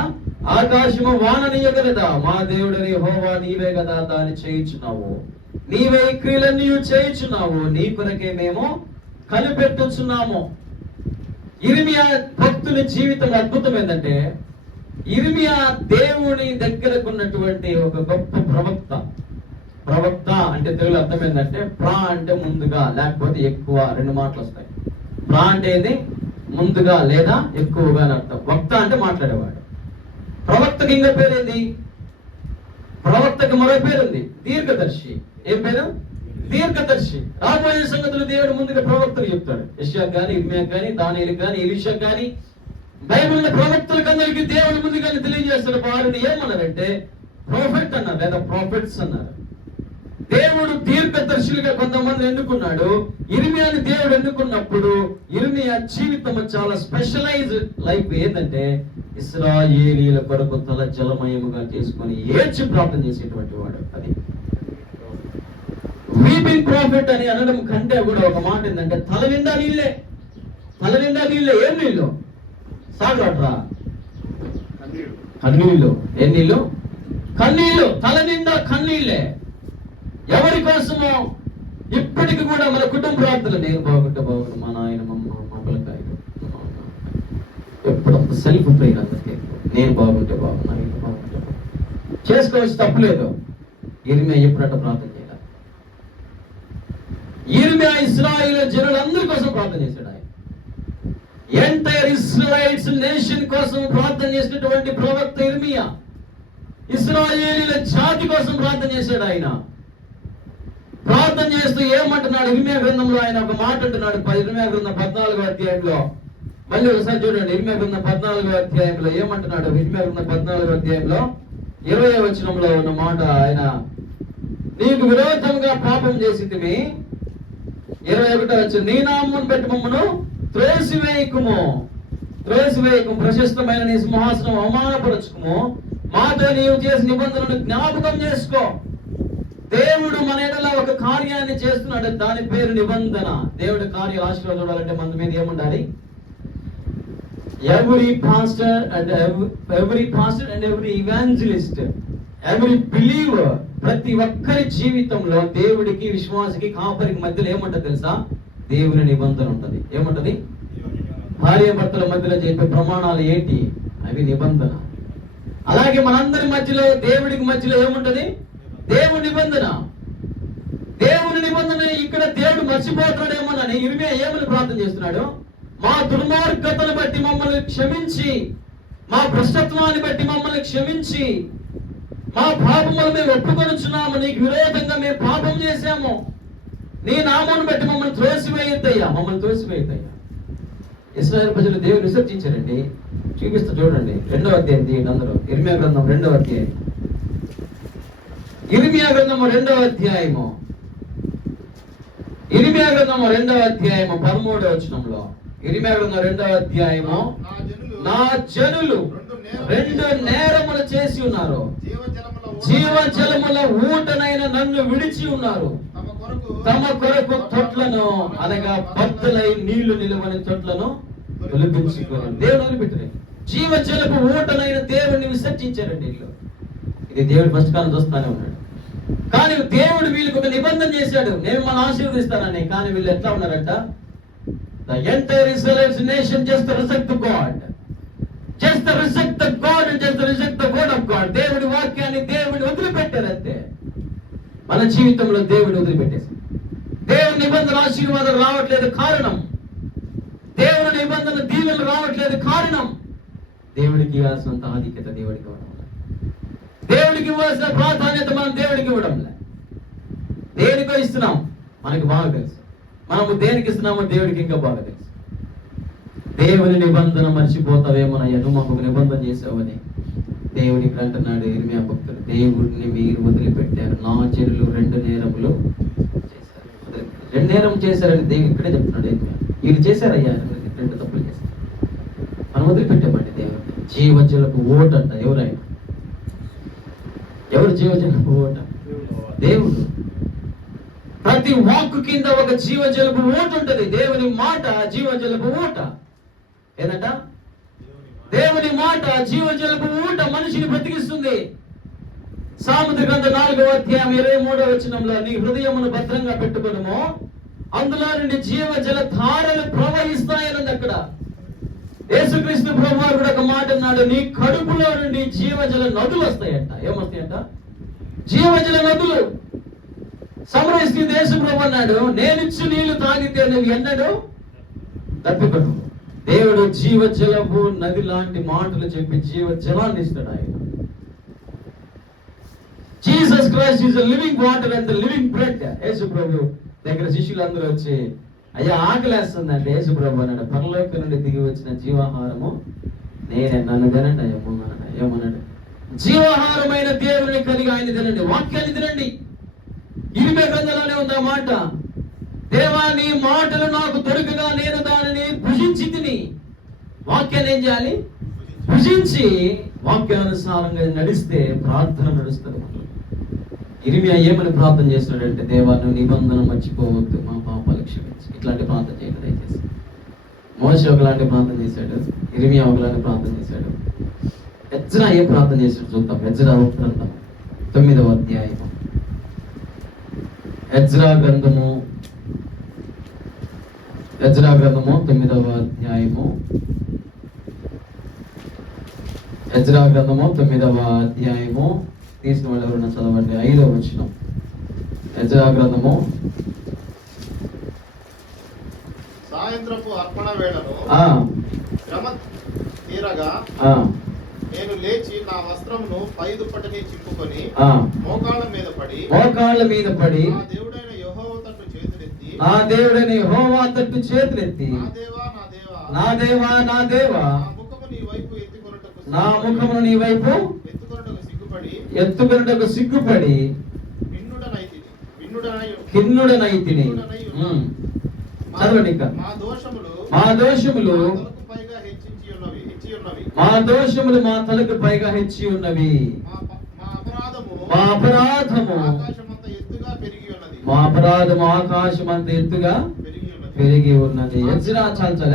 ఆకాశము వాననీయగలదా? మా దేవుడని యెహోవా నీవే కదా దాన్ని చేయుచున్నావు. నీవే ఈ క్రియలన్నీ చేయుచున్నావు. నీ కొరకే మేము కనిపెట్టుచున్నాము. ఇర్మియా భక్తుని జీవితం అద్భుతం ఏంటంటే, ఇర్మియా దేవుని దగ్గరకు ఉన్నటువంటి ఒక గొప్ప ప్రవక్త. ప్రవక్త అంటే తెలుగులో అర్థం ఏంటంటే, ప్రా అంటే ముందుగా, లేకపోతే ఎక్కువ, 2 మాటలు వస్తాయి. ప్రా అంటే ఏది? ముందుగా లేదా ఎక్కువగా అని అర్థం. వక్త అంటే మాట్లాడేవాడు. ప్రవక్తకి ఇంకో పేరేంది? ప్రవక్తకి మరో పేరుంది, దీర్ఘదర్శి. ఏం పేరు? దీర్ఘదర్శి. రాబోయే సంగతులు దేవుడు ముందుగా ప్రవక్తలు చెప్తాడు. యెషయా గాని, ఇర్మియా గాని, దానియేలు గాని, ఎలీషా గాని, బైబిల్ ప్రవక్తలకు అందరికీ దేవుడు ముందుగా తెలియజేస్తాడు. వారిని ఏమన్నారంటే ప్రొఫెట్ అన్నారు, లేదా ప్రాఫిట్స్ అన్నారు. దేవుడు దీర్ఘదర్శులుగా కొంతమంది ఎన్నుకున్నాడు. ఇర్మియాని దేవుడు ఎన్నుకున్నప్పుడు ఇర్మియా జీవితం చాలా స్పెషలైజ్డ్ లైఫ్. ఏంటంటే ఇశ్రాయేలీల కొరకు తల జలమయముగా చేసుకొని ఏడ్చి ప్రార్థన చేసేటువంటి వాడు. అది వీపింగ్ ప్రాఫిట్ అని అనడం కంటే కూడా ఒక మాట ఏంటంటే, తల నిండా నీళ్ళే. తల నిండా నీళ్ళే. ఏం నీళ్ళు? సాగట్రా కన్నీళ్ళు. ఏం నీళ్ళు? కన్నీళ్ళు. తల నిండా కన్నీళ్ళే. ఎవరి కోసమో? ఇప్పటికి కూడా మన కుటుంబ ప్రార్థనలు. నేను బాగుంటే బాగుండు, మా నాయన, మా పిల్లకాయలు. ఎప్పుడు సెల్ఫ్ ప్రేయర్ అందరికీ. నేను బాగుంటే బాగున్నా, నేను బాగుంటే చేసుకోవచ్చు, తప్పులేదు. ఇర్మియా ఎప్పుడట్ట ప్రార్థన చేయాలి? ఇర్మియా ఇశ్రాయేలు జనులందరి కోసం ప్రార్థన చేశాడు. ఆయన ఎంటైర్ ఇశ్రాయేల్స్ నేషన్ కోసం ప్రార్థన చేసినటువంటి ప్రవక్త ఇర్మియా. ఇశ్రాయేలీల జాతి కోసం ప్రార్థన చేశాడు. ఆయన ప్రార్థన చేస్తూ ఏమంటున్నాడు? ఇర్మియా గ్రంథంలో ఆయన ఒక మాట అంటున్నాడు. ఇర్మియా గ్రంథం 14వ అధ్యాయంలో, మళ్ళీ ఒకసారి చూడండి. ఇర్మియా గ్రంథం 14వ అధ్యాయంలో ఏమంటున్నాడు? ఇర్మియా గ్రంథం 14వ అధ్యాయంలో 20వ వచనంలో ఉన్న మాట. ఆయన నీకు విరోధంగా పాపం చేసితిమి. 21వ వచనం, నీ నామమును బట్టి మమ్మను త్రోసివేయకుము. త్రోసివేయకుము. ప్రశస్తమైన నీ సింహాసనం అవమానపరచుకుము. మాతో నీవు చేసిన నిబంధనను జ్ఞాపకం చేసుకో. దేవుడు మన ఎడల ఒక కార్యాన్ని చేస్తున్నాడు. దాని పేరు నిబంధన. దేవుడి కార్యాలు ఆశీర్వాదం చూడాలంటే మన మీద ఏముండాలి? Every pastor and every evangelist, every believer, ప్రతి ఒక్కరి జీవితంలో దేవుడికి, విశ్వాసకి, కాపరికి మధ్యలో ఏముంటది తెలుసా? దేవుని నిబంధన ఉంటది. ఏముంటది? భార్యాభర్తల మధ్యలో చెప్పే ప్రమాణాలు ఏంటి? అవి నిబంధన. అలాగే మనందరి మధ్యలో, దేవుడికి మధ్యలో ఏముంటది? దేవుని నిబంధన. దేవుని నిబంధన ఇక్కడ దేవుడు మర్చిపోతాడేమోనని ఇర్మియా ఏమని ప్రార్థన చేస్తున్నాడు? మా దుర్మార్గతను బట్టి మమ్మల్ని క్షమించి, మా భ్రష్టత్వాన్ని బట్టి మమ్మల్ని క్షమించి, మా పాపములు మేము ఒప్పుకొనుచున్నాము. నీకు విరోధంగా మేము పాపం చేశాము. నీ నామాన్ని బట్టి మమ్మల్ని త్రోసివేయద్దయ్యా, మమ్మల్ని త్రోసివేయద్దయ్యా. ఇశ్రాయేలు ప్రజలు దేవుని విసర్జించారండి. చూపిస్తూ చూడండి. 2వ అధ్యాయం తీయండి అందరూ. ఇర్మియా గ్రంథం 2వ అధ్యాయం. ఇర్మియా గ్రంథము 2వ అధ్యాయము. ఇర్మియా గ్రంథము 2వ అధ్యాయము 13వ వచనంలో. ఇర్మియా గ్రంథం 2వ అధ్యాయము, నా జనులు 2 నేరములు చేసి ఉన్నారు. జీవజలముల ఊటనైన నన్ను విడిచి ఉన్నారు. తమ కొరకు తొట్లను, అనగా బద్దలై నీళ్లు నిలువని తొట్లను తొలగించుకోవాలి. దేవుడు వదిలిపెట్టారు. జీవజలపు ఊటనైన దేవుడిని విసర్జించారండి వీళ్ళు. ఇది దేవుడు ఫస్ట్ కాలం చూస్తానే ఉన్నాడు. కానీ దేవుడు వీళ్ళకి ఒక నిబంధన చేశాడు, నేను మన ఆశీర్వదిస్తానని. కానీ వీళ్ళు ఎట్లా ఉన్నారంట? The entire Israel's nation just reject God. Just reject the God and just reject the word of God. దేవుడి వాక్యాన్ని దేవుడిని వదిలిపెట్టారంతే. మన జీవితంలో దేవుడిని వదిలిపెట్టేసి దేవుని నిబంధన ఆశీర్వాదం రావట్లేదు కారణం, దేవుని నిబంధన దీవెనలు రావట్లేదు కారణం, దేవుడికి ఇవ్వాల్సినంత ఆధిక్యత దేవుడికి ఇవ్వడం, దేవుడికి ఇవ్వాల్సిన ప్రాధాన్యత మనం దేవుడికి ఇవ్వడం లే. దేనికో ఇస్తున్నాం మనకు బాగా తెలుసు, మనము దేనికి ఇస్తున్నామో దేవుడికి ఇంకా బాగా తెలుసు. దేవుని నిబంధన మర్చిపోతావేమోనయ్యా, నువ్వు మాకు నిబంధన చేసావని దేవుడు ఇక్కడ అంటున్నాడు. ఇర్మియా భక్తుడు, దేవుడిని మీరు వదిలిపెట్టారు, నా చెరులు 2 నేరములు చేశారు. 2 నేరం చేశారని దేవుడు ఇక్కడే చెప్తున్నాడు. ఇర్మియా వీళ్ళు చేశారయ్యా, 2 తప్పులు చేశారు, మనం వదిలిపెట్టామండి దేవుడు. జీవజలపు ఓటు అంట. ఎవరైనా ఎవరు జీవజలపు ఓట? దేవుడు. ప్రతి వాక్కు కింద ఒక జీవజలపు ఓటు ఉంటది. దేవుని మాట జీవజలపు ఊట. ఏదంట? దేవుని మాట జీవజలపు ఊట మనిషిని బ్రతికిస్తుంది. సామెతల గ్రంథం 4వ అధ్యాయం 23వ వచనంలో, నీ హృదయమును భద్రంగా పెట్టుకొనుము, అందులో నుండి జీవజల ధారలు ప్రవహిస్తాయన్నది అక్కడ. యేసుక్రీస్తు ప్రభువారు కూడా ఒక మాట అన్నాడు, నీ కడుపులో నుండి జీవజల నదులు వస్తాయంట. ఏమొస్తాయంట? జీవజల నదులు. సమరస్తి యేసు ప్రభు అన్నాడు, నేనిచ్చు నీళ్లు తాగితే నువ్వు ఎన్నడూ తప్పిపడు. దేవుడు జీవజలపు నది లాంటి మాటలు చెప్పి జీవజలాన్ని ఇస్తాడు ఆయన. Jesus Christ is the living water and the living bread. యేసు ప్రభు దగ్గర శిష్యులందరూ వచ్చి, అయ్యా ఆకలేస్తుందంటే యేసు ప్రభు అన్నాడు, పరలోకం నుండి దిగి వచ్చిన జీవాహారము నేనే, నన్ను తినండి ఏమన్నాడు? జీవాహారమైన దేవుని కలిగి ఆయన తినండి, వాక్యాన్ని తినండి. ఇరిమియా గ్రంథంలోనే ఉంది ఆ మాట. దేవా, నీ మాటలు నాకు దొరకగా నేను దానిని భుజించి తిని. వాక్యాన్ని ఏం చేయాలి? భుజించి వాక్యానుసారంగా నడిస్తే ప్రార్థన నడుస్తుంది. ఇరిమియా ఏమని ప్రార్థన చేస్తున్నాడంటే, దేవా నువ్వు నిబంధన మర్చిపోవద్దు, మా పాపాలు క్షమించి. ఇట్లాంటి ప్రార్థన చేయండి దయచేసి. మోషే ఒకలాంటి ప్రార్థన చేశాడు, ఇరిమియా ఒకలాంటి ప్రార్థన చేశాడు. ఎజ్రా ఏం ప్రార్థన చేశాడు చూద్దాం. ఎజ్రా గ్రంథం 9వ అధ్యాయం. ఎజ్రా గ్రంథము 9వ అధ్యాయము. ఎజ్రా గ్రంథము 9వ అధ్యాయము. తీసిన వాళ్ళు ఎవరన్నా చదవండి. 5వ వచనం. ఎజ్రా గ్రంథము. సాయంత్రపు అర్పణ వేళలో క్రమ తీరగా నేను లేచి నా వస్త్రమును పై దుప్పటిని చింపుకొని మోకాళ్ళ మీద పడి నా దేవుడైన యెహోవా తట్టు చేతులెత్తి నా దేవా నా ముఖమును నీ వైపు ఎత్తుకొనుటకు సిగ్గుపడి కిన్నుడనైతిని. చదవండి ఇంకా. మా దోషములు మా తలకు పైగా హెచ్చి ఉన్నవి, మా అపరాధము ఆకాశమంత ఎత్తుగా పెరిగి ఉన్నది. ఎజ్రా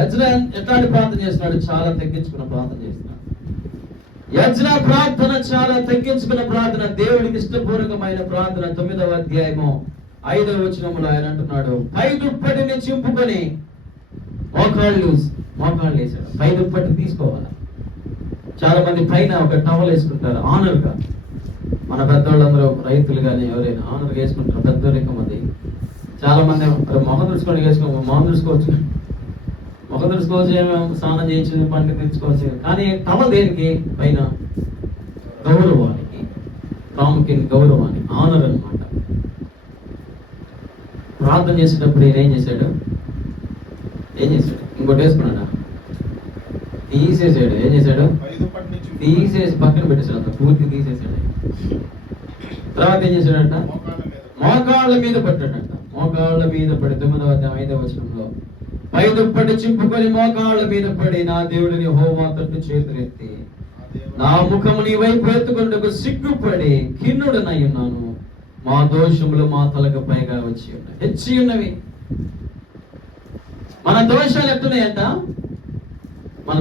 ఎజ్రా ఎట్లాంటి ప్రార్థన చేస్తున్నాడు? చాలా తగ్గించుకున్న ప్రార్థన చేస్తున్నాడు. ఎజ్రా ప్రార్థన చాలా తగ్గించుకున్న ప్రార్థన, దేవుడికి ఇష్టపూర్వకమైన ప్రార్థన. 9వ అధ్యాయము 5వ వచనములో ఆయన అంటున్నాడు, పై దుప్పటిని చింపుకొని మోకాళ్ళు వేసాడు. పై దుప్పటి తీసుకోవాలి. చాలా మంది పైన ఒక టవల్ వేసుకుంటారు ఆనర్గా. మన పెద్దవాళ్ళందరూ రైతులు కానీ ఎవరైనా ఆనర్గా వేసుకుంటారు. పెద్ద రకం మంది. చాలా మంది మొహం తుడుచుకొని మొహం తుడుచుకోవచ్చు, స్నానం చేయించు, పంట తెచ్చుకోవచ్చు. కానీ టవల్ దేనికి? పైన గౌరవానికి, ప్రాముఖ్యం గౌరవానికి, ఆనర్ అన్నమాట. ప్రార్థన చేసేటప్పుడు ఈయన ఏం చేశాడు? ఇంకోటి వేసుకున్నాడా? తీసేసాడు. ఏం చేశాడు? తీసేసి పక్కన పెట్టేశాడు, పూర్తి తీసేసాడు. తర్వాత ఏం చేశాడంట? మోకాళ్ళ మీద పట్టాడంట. మోకాళ్ళ మీద పడి 9వ అధ్యాయం 5వ వచనంలో, పై దుప్పటి చింపుకొని మోకాళ్ళ మీద పడి నా దేవుడిని యెహోవా తట్టు చేతులెత్తి నా ముఖము నీ వైపు ఎత్తుకొనుటకు సిగ్గుపడి కిన్నుడనై ఉన్నాను, మా దోషములు మా తలకు పైగా వచ్చి ఉన్నాయి, హెచ్చి ఉన్నవి. మన దోషాలు ఎత్తున్నాయంట. మన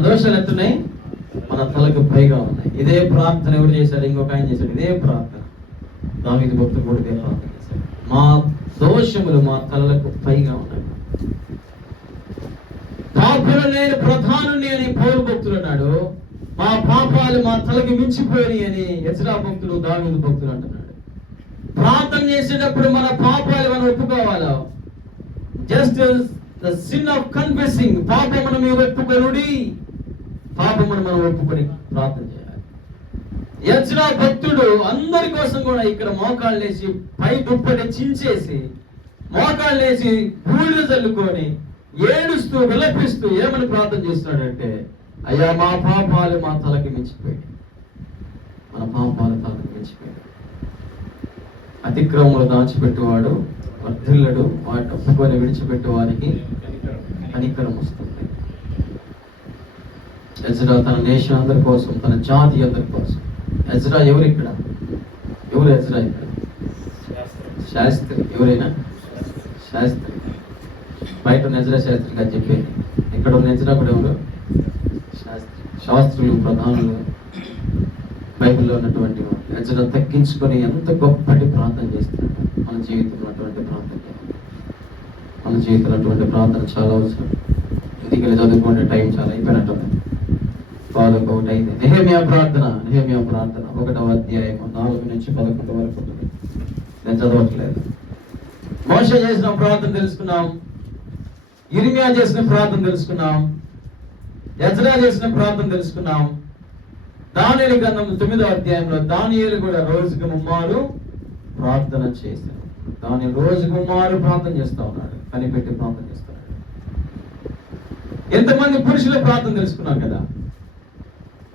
తలకు పైగా ఉన్నాయి. ఇదే ప్రార్థన ఎవరు చేశాడు? ఇంకొక ఆయన చేశాడు ఇదే ప్రార్థన. దావీదు భక్తుడు కూడా ఇదే ప్రార్థన చేశాడు. మా దోషములు మా తలకు పైగా ఉన్నాయి. పాపులు నేను ప్రధానుని అని పౌలు భక్తుడు అన్నాడు. మా పాపాలు మా తలకి మించిపోయి అని ఎజ్రా భక్తుడు దావీదు భక్తుడు అంటున్నాడు. ప్రార్థన చేసేటప్పుడు మన పాపాలు మనం ఒప్పుకోవాలా. Just the sin of confessing, పాపమును మీరు ఒప్పుకొనుడి, పాపమును మనం ఒప్పుకొని ప్రార్థన చేయాలి. ఎజ్రా భక్తుడు అందరి కోసం కూడా ఇక్కడ మోకాళ్ళు వేసి పై దుప్పటి చించేసి మోకాళ్ళు వేసి బూడిద చల్లుకొని ఏడుస్తూ విలపిస్తూ ఏమని ప్రార్థన చేస్తున్నాడంటే, అయ్యా మా పాపాలు మా తలకి మించిపోయాయి, మన పాపాలు తలకి మించిపోయాయి. అతిక్రమములు దాచిపెట్టేవాడు వర్ధిల్లడు, వాటిని ఒప్పుకొని విడిచిపెట్టేవారికి కనికరం వస్తుంది. ఎజ్రా తన నేషన్ అందరి కోసం, తన జాతి అందరి కోసం. ఎజ్రా ఎవరు ఇక్కడ? ఎవరు ఎజ్రా ఇక్కడ? శాస్త్రి. ఎవరైనా శాస్త్రి. బయట ఉన్న ఎజ్రా శాస్త్రి అని చెప్పేది, ఇక్కడ ఉన్న ఎజ్రా కూడా ఎవరు? శాస్త్రి. శాస్త్రులు, ప్రధానులు, బైబిల్లో ఉన్నటువంటి వారు. ఎజ్రా తగ్గించుకొని ఎంత గొప్పటి ప్రార్థన చేస్తున్నాడు. మన జీవితంలో అటువంటి ప్రార్థన, మన జీవితంలో అటువంటి ప్రార్థన చాలా అవసరం. ఎందుకంటే చదువుకునే టైం చాలా అయిపోయినట్టు. పాదకు ఒకటి అయింది. నెహెమ్యా ప్రార్థన 1వ అధ్యాయం 4 నుంచి 11 వరకు ఉంటుంది. నేను చదవట్లేదు. మోషే చేసిన ప్రార్థన తెలుసుకున్నాం, ఇర్మియా చేసిన ప్రార్థన తెలుసుకున్నాం, ఎజ్రా చేసిన ప్రార్థన తెలుసుకున్నాం. దానియేలు గ్రంథం 9వ అధ్యాయంలో దానియేలు కూడా రోజుకు 3 ప్రార్థన చేశాడు. దాని రోజుకు 3 ప్రార్థన చేస్తా ఉన్నాడు, కనిపెట్టి ప్రార్థన చేస్తున్నాడు. ఎంతమంది పురుషుల ప్రార్థన తెలుసుకున్నాం కదా.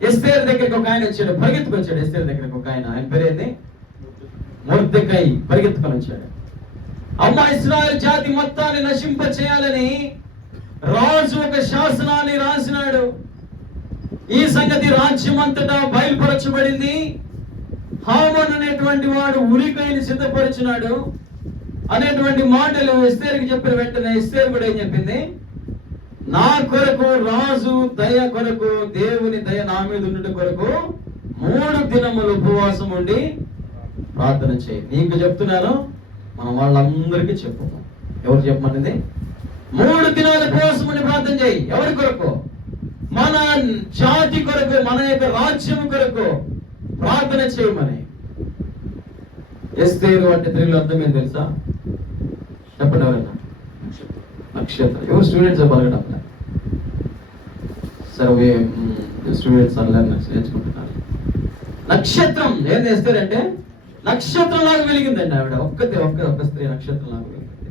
ఎస్తేరు దగ్గరికి ఒక ఆయన వచ్చాడు, పరిగెత్తుకు వచ్చాడు. ఎస్తేరు దగ్గరికి ఒక ఆయన, ఆయన పేరేంది? మొర్దెకై. పరిగెత్తుకొని వచ్చాడు. అమ్మ, ఇశ్రాయేలు జాతి మొత్తాన్ని నశింప చేయాలని రాజు ఒక శాసనాన్ని రాసినాడు. ఈ సంగతి రాజ్యం అంతటా బయలుపరచబడింది. హామాను అనేటువంటి వాడు ఉరికైని సిద్ధపరిచినాడు అనేటువంటి మాటలు ఎస్తేరుకి చెప్పిన వెంటనే ఎస్తేరు కూడా ఏం చెప్పింది? నా కొరకు, రాజు దయ కొరకు, దేవుని దయ నా మీద ఉండుట కొరకు 3 దినములు ఉపవాసం ఉండి ప్రార్థన చేయి. నీకు చెప్తున్నాను, మనం వాళ్ళందరికీ చెప్పు. ఎవరు చెప్పమనేది? 3 దినాలు ఉపవాసం ఉండి ప్రార్థన చేయి. ఎవరి కొరకు? మన జాతి కొరకు, మన యొక్క రాజ్యం కొరకు ప్రార్థన చేయమని. ఎస్తేరు అంటే తెలుగులో అర్థం ఏం తెలుసా? చెప్పండి ఎవరైనా. నక్షత్రం. ఎవరు స్టూడెంట్స్ పలకడం? సరే, స్టూడెంట్స్ నేర్చుకుంటున్నారు. నక్షత్రం ఏం చేస్తారంటే నక్షత్రం లాగా వెలిగిందండి ఆవిడ. ఒక్క స్త్రీ నక్షత్రం లాగా వెలిగింది.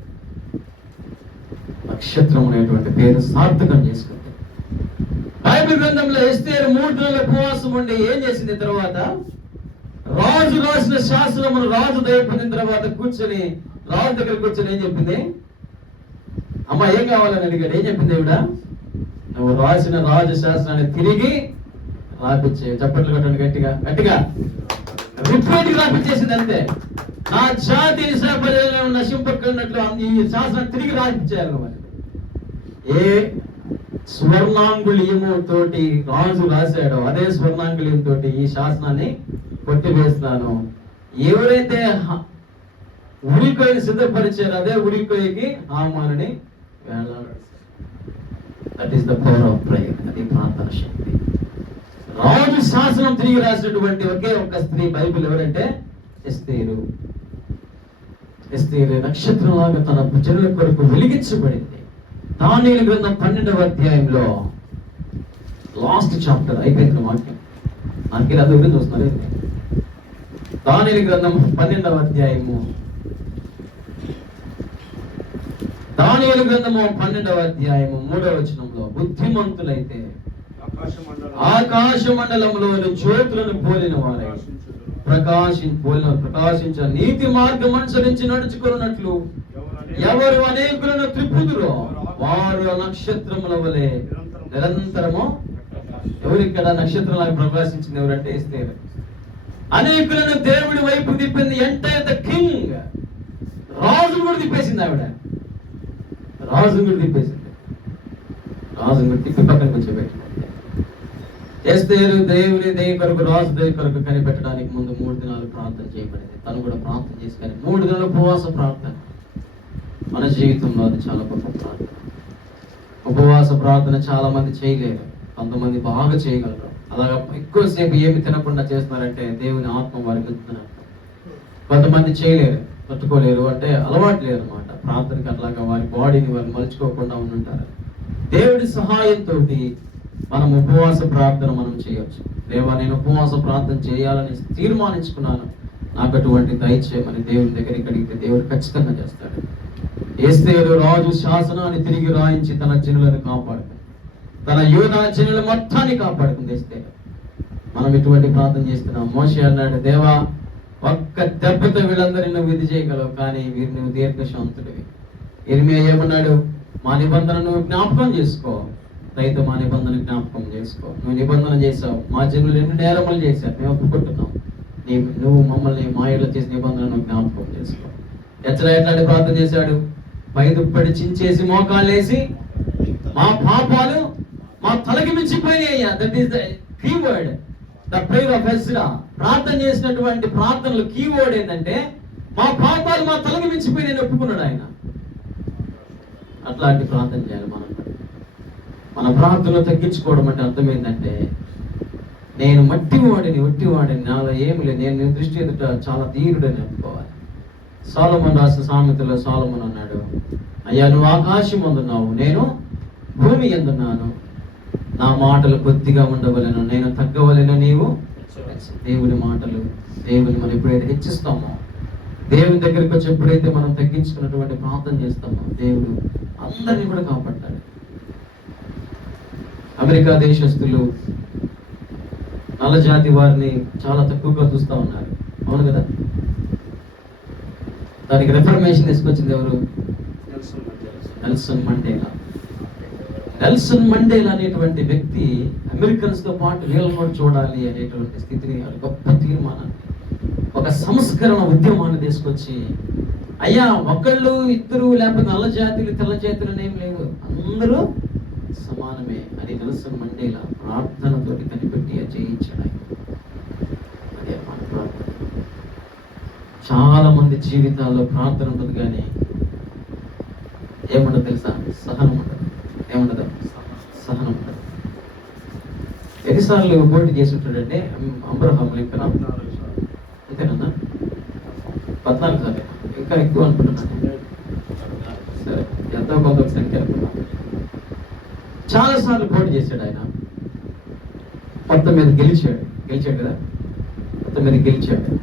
నక్షత్రం అనేటువంటి పేరు సార్థకం చేసుకుంది. బైబిల్ గ్రంథంలో ఎస్తేరు 3 నెలల ఉపవాసం ఉండి ఏం చేసింది? తర్వాత రాజు రాసిన శాసనమును రాజు దయ పొందిన తర్వాత కూర్చొని, రాజు దగ్గర కూర్చొని ఏం చెప్పింది? అమ్మ, ఏం కావాలని అడిగాడు. ఏం చెప్పింది ఈవిడ? నువ్వు రాసిన రాజు శాసనాన్ని తిరిగి రాపించే. చప్పట్లు కొట్టండి గట్టిగా గట్టిగా. రిపీట్ రాపించేసింది అంతే. నా జాతి నశింపకున్నట్లు ఈ శాసనం తిరిగి రాపించారు. మరి ఏ స్వర్ణాంగుళీయము తోటి రాజు రాశాడో అదే స్వర్ణాంగుళీయం తోటి ఈ శాసనాన్ని కొట్టివేస్తున్నాను. ఎవరైతే ఉరికొయ్యని సిద్ధపరిచారు అదే ఉరికొయ్యకి హామానుని వేలాడారు. That is the power of prayer. అది ప్రార్థన శక్తి. రాజు శాసనం తిరిగి రాసినటువంటి ఒకే ఒక్క స్త్రీ బైబిల్ ఎవరంటే ఎస్తేరు. ఎస్తేరు నక్షత్రంలాగా తన జనుల కొరకు వెలిగించబడింది. దానియేలు గ్రంథం 12వ అధ్యాయంలో లాస్ట్ చాప్టర్ అయిపోయింది. వాక్యం నాకు అది గురించి వస్తున్నారు. దానియేలు గ్రంథం 12వ అధ్యాయము, దానియేలు గ్రంథము 12వ అధ్యాయము 3వ వచనంలో, బుద్ధిమంతులైతే ఆకాశ మండలంలోని జ్యోతులను పోలిన వారై ప్రకాశించ నీతి మార్గం అనుసరించి నడుచుకున్నట్లు ఎవరు అనేకులను త్రిప్పుదురో వారు నక్షత్రముల వలె నిరంతరము. ఎవరిక్కడ నక్షత్రంలాగా ప్రకాశించింది? ఎవరంటే ఎస్తేరు. అనేకులను దేవుడి వైపు తిప్పింది. Entire the king. రాజు కూడా తిప్పేసింది ఆవిడ. రాజు కూడా తిప్పేసింది. రాజు కూడా తిప్పి పక్కన కూర్చోబెట్టింది. ఎస్తేరు దేవుని దయ కొరకు, రాజు దయ కొరకు కనిపెట్టడానికి ముందు 3 దినాలు ప్రార్థన చేయబడింది. తను కూడా ప్రార్థన చేసి 3 దినాల ఉపవాస ప్రార్థన. మన జీవితంలో అది చాలా గొప్ప ప్రార్థన. ఉపవాస ప్రార్థన చాలా మంది చేయలేరు, కొంతమంది బాగా చేయగలరు. అలాగా ఎక్కువసేపు ఏమి తినకుండా చేస్తున్నారంటే దేవుని ఆత్మ వారికి వెళ్తున్నారు. కొంతమంది చేయలేరు, తట్టుకోలేరు, అంటే అలవాటు లేదు అనమాట ప్రార్థనకి. అట్లాగా వారి బాడీని వారు మలుచుకోకుండా ఉంటుంటారు. దేవుడి సహాయంతో మనం ఉపవాస ప్రార్థన మనం చేయొచ్చు. దేవా, నేను ఉపవాస ప్రార్థన చేయాలని తీర్మానించుకున్నాను, నాకు అటువంటి దయచేయమని దేవుని దగ్గరికి అడిగితే దేవుడు ఖచ్చితంగా చేస్తాడు. ఎస్తేరు రాజు శాసనాన్ని తిరిగి రాయించి తన జనులను కాపాడుతుంది, తన యూదా జనుల మొత్తాన్ని కాపాడుతుంది ఎస్తేరు. మనం ఇటువంటి ప్రార్థన చేస్తున్నాం. మోషే అన్నాడు, దేవా, ఒక్క దెబ్బతో వీళ్ళందరినీ నువ్వు విధి చేయగలవు, కానీ వీరు నువ్వు దీర్ఘశాంతుడివి. ఇర్మియా ఏమన్నాడు, మా నిబంధనను జ్ఞాపకం చేసుకో. రైతు మా నిబంధన జ్ఞాపకం చేసుకో. నువ్వు నిబంధన చేసావు, మా జనులు ఎన్ని నేరములు చేశావు, మేము ఒప్పుకుంటున్నాం. నువ్వు మమ్మల్ని మాయలో చేసిన నిబంధనను జ్ఞాపకం చేసుకో. ఎట్లాంటి ప్రార్థన చేశాడు, పై దుప్పటి చించేసి మోకాళ్ళేసి, మా పాపాలు మా తలకి మించిపోయినాయ్యా. That is the keyword, the prayer of Ezra. ప్రార్థన చేసినటువంటి ప్రార్థనలు కీవర్డ్ ఏంటంటే, మా పాపాలు మా తలకి మించిపోయినాయని ఒప్పుకున్నాడు ఆయన. అట్లాంటి ప్రార్థన చేయాలి మనం. మన ప్రార్థనలో తగ్గించుకోవడం అంటే అర్థం ఏంటంటే, నేను ఒట్టివాడిని, నాలో ఏమి లేదు, నేను నీ దృష్టి ఎదుట చాలా ధీరుడని అనుకోవాలి. సొలొమోను రాసిన సామెతలో సొలొమోను అన్నాడు, అయ్యా, నువ్వు ఆకాశం అందున్నావు, నేను భూమి ఎందున్నాను, నా మాటలు కొద్దిగా ఉండవలెను, నేను తగ్గవలెను, నీవు. దేవుని మాటలు, దేవుని మనం ఎప్పుడైతే హెచ్చిస్తామో, దేవుని దగ్గరికి వచ్చి ఎప్పుడైతే మనం తగ్గించుకున్నటువంటి ప్రార్థన చేస్తామో, దేవుడు అందరినీ కూడా కాపాడతాడు. అమెరికా దేశస్తులు నల్ల జాతి వారిని చాలా తక్కువగా చూస్తూ ఉన్నారు, అవును కదా? దానికి రిఫర్మేషన్ తీసుకొచ్చింది ఎవరు? Nelson Mandela. నెల్సన్ మండేలా అనేటువంటి వ్యక్తి అమెరికన్స్ తో పాటు వీళ్ళని కూడా చూడాలి అనేటువంటి స్థితిని, గొప్ప తీర్మానాన్ని, ఒక సంస్కరణ ఉద్యమాన్ని తీసుకొచ్చి, అయ్యా, ఒకళ్ళు ఇద్దరు లేకపోతే నల్ల జాతులు తెల్ల జాతులు అనేం లేదు, అందరూ సమానమే అని నెల్సన్ మండేలా ప్రార్థనతో కనిపెట్టి జయించాడు ఆయన. అదే మన ప్రార్థన. చాలా మంది జీవితాల్లో ప్రార్థన ఉంటుంది, కానీ ఏముండదు తెలుసా? సహనం ఉండదు. ఏముండదు? సహనం ఉండదు. ఎన్నిసార్లు పోటీ చేసి ఉంటాడంటే అబ్రహాం లింకన్? అంతేనన్నా? 14 సార్లు, ఇంకా ఎక్కువ అనుకుంటున్నాను. సరే, ఎంతో కొంత సంఖ్య అనుకున్నాను. చాలా సార్లు పోటీ చేశాడు ఆయన. మొత్తం మీద గెలిచాడు కదా, మొత్తం మీద గెలిచాడు.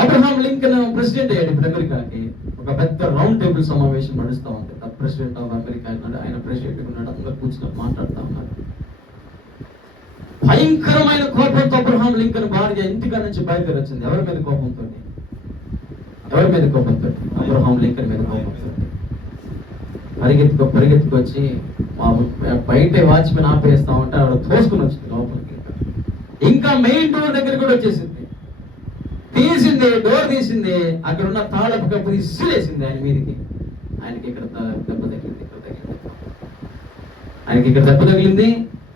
అబ్రహాం లింకన్ ప్రెసిడెంట్ అయ్యాడు ఇప్పుడు అమెరికాకి. ఒక పెద్ద రౌండ్ టేబుల్ సమావేశం నడుస్తూ ఉంది. ప్రెసిడెంట్ ఆఫ్ అమెరికా అన్నాడు, ఆయన ప్రెసిడెంట్ ఉన్నాడు, అందరూ కూర్చుని మాట్లాడుతూ ఉన్నారు. భయంకరమైన కోపంతో అబ్రహాం లింకన్ భార్య ఇంటికాడ నుంచి బయలుదేరి వచ్చింది. ఎవరి మీద కోపంతో? అబ్రహాం లింకన్ మీద కోపంతో పరిగెత్తుకొచ్చి బయట వాచ్మెన్ ఆపేస్తా ఉంటే ఆవిడ తోసుకుని వచ్చింది లోపలికి. ఇంకా మెయిన్ డోర్ దగ్గర కూడా వచ్చేసింది. డోర్ తీసింది, అక్కడ ఉన్న తాళపు కప్పు ఇసిరేసింది ఆయన మీదకి. ఆయనకి ఇక్కడ దెబ్బ తగిలింది, ఆయనకి ఇక్కడ దెబ్బ తగిలింది,